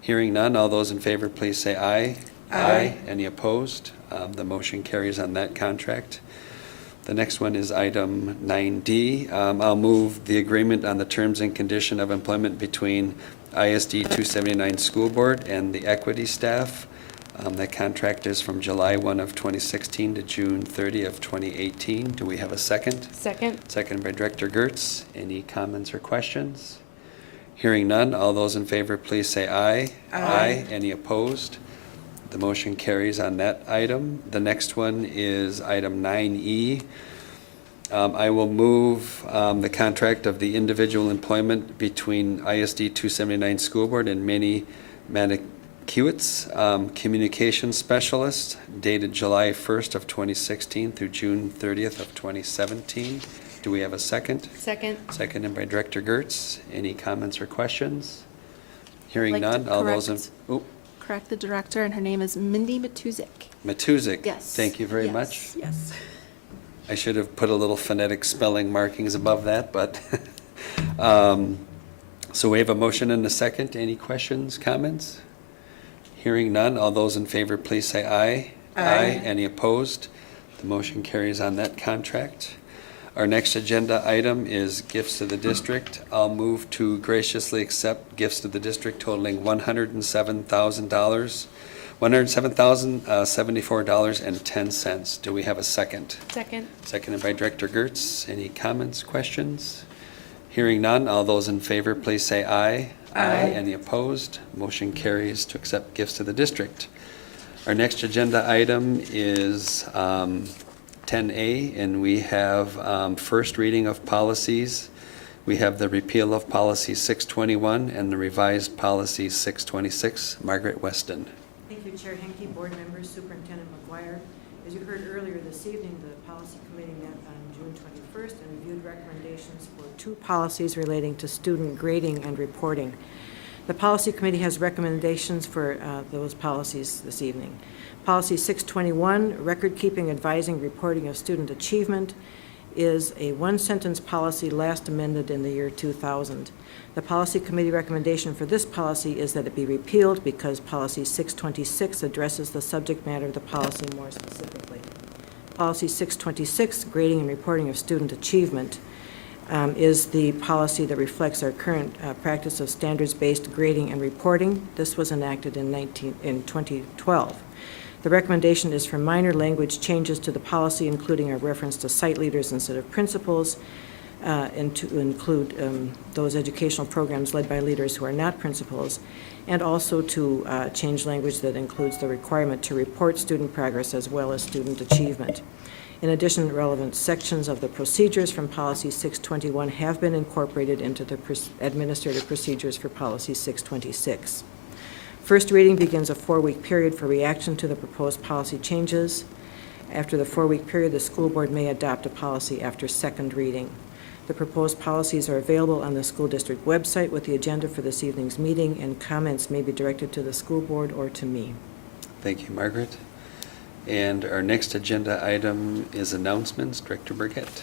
Hearing none, all those in favor, please say aye. Aye. Any opposed? The motion carries on that contract. The next one is item 9D. I'll move the agreement on the terms and condition of employment between ISD 279 School Board and the equity staff. That contract is from July 1 of 2016 to June 30 of 2018. Do we have a second? Second. Second by Director Gertz. Any comments or questions? Hearing none, all those in favor, please say aye. Aye. Any opposed? The motion carries on that item. The next one is item 9E. I will move the contract of the individual employment between ISD 279 School Board and Minnie Manikiewicz, Communications Specialist, dated July 1st of 2016 through June 30th of 2017. Do we have a second? Second. Seconded by Director Gertz. Any comments or questions? Hearing I'd like to none, all those in, correct- Correct the director, and her name is Mindy Matuzik. Matuzik. Yes. Thank you very Yes, much. Yes. I should have put a little phonetic spelling markings above that, but, so we have a motion and a second. Any questions, comments? Hearing none, all those in favor, please say aye. Aye. Any opposed? The motion carries on that contract. Our next agenda item is gifts to the district. I'll move to graciously accept gifts to the district totaling $107,000, $107,074.10. Do we have a second? Second. Seconded by Director Gertz. Any comments, questions? Hearing none, all those in favor, please say aye. Aye. Any opposed? Motion carries to accept gifts to the district. Our next agenda item is 10A, and we have first reading of policies. We have the repeal of Policy 621 and the revised Policy 626. Margaret Weston. Thank you, Chair Henke, board members, Superintendent McGuire. As you heard earlier this evening, the Policy Committee met on June 21st and reviewed recommendations for 2 policies relating to student grading and reporting. The Policy Committee has recommendations for those policies this evening. Policy 621, record-keeping, advising, reporting of student achievement, is a one-sentence policy last amended in the year 2000. The Policy Committee recommendation for this policy is that it be repealed because Policy 626 addresses the subject matter of the policy more specifically. Policy 626, grading and reporting of student achievement, is the policy that reflects our current practice of standards-based grading and reporting. This was enacted in 2012. The recommendation is for minor language changes to the policy, including a reference to site leaders instead of principals, and to include those educational programs led by leaders who are not principals, and also to change language that includes the requirement to report student progress as well as student achievement. In addition, relevant sections of the procedures from Policy 621 have been incorporated into the administrative procedures for Policy 626. First reading begins a 4-week period for reaction to the proposed policy changes. After the 4-week period, the school board may adopt a policy after second reading. The proposed policies are available on the school district website with the agenda for this evening's meeting, and comments may be directed to the school board or to me. Thank you, Margaret. And our next agenda item is announcements. Director Burkett.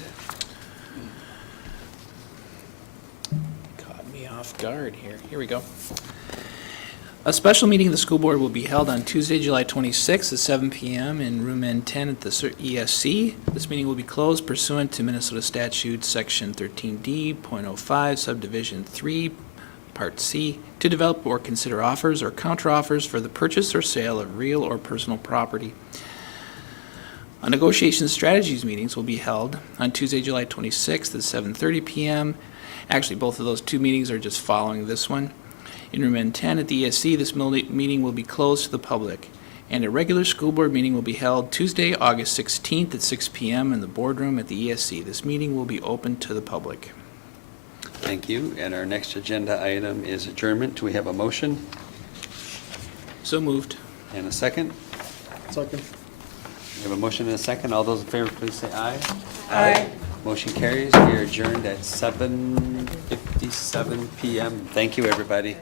Caught me off guard here. Here we go. A special meeting of the school board will be held on Tuesday, July 26th at 7 p.m. in room N10 at the ESC. This meeting will be closed pursuant to Minnesota Statute Section 13D.05, Subdivision 3, Part C, to develop or consider offers or counteroffers for the purchase or sale of real or personal property. A negotiation strategies meetings will be held on Tuesday, July 26th at 7:30 p.m. Actually, both of those 2 meetings are just following this one. In room N10 at the ESC, this meeting will be closed to the public, and a regular school board meeting will be held Tuesday, August 16th at 6 p.m. in the boardroom at the ESC. This meeting will be open to the public. Thank you. And our next agenda item is adjournment. Do we have a motion? So moved. And a second? Second. We have a motion and a second. All those in favor, please say aye. Aye. Motion carries. We are adjourned at 7:57 p.m. Thank you, everybody.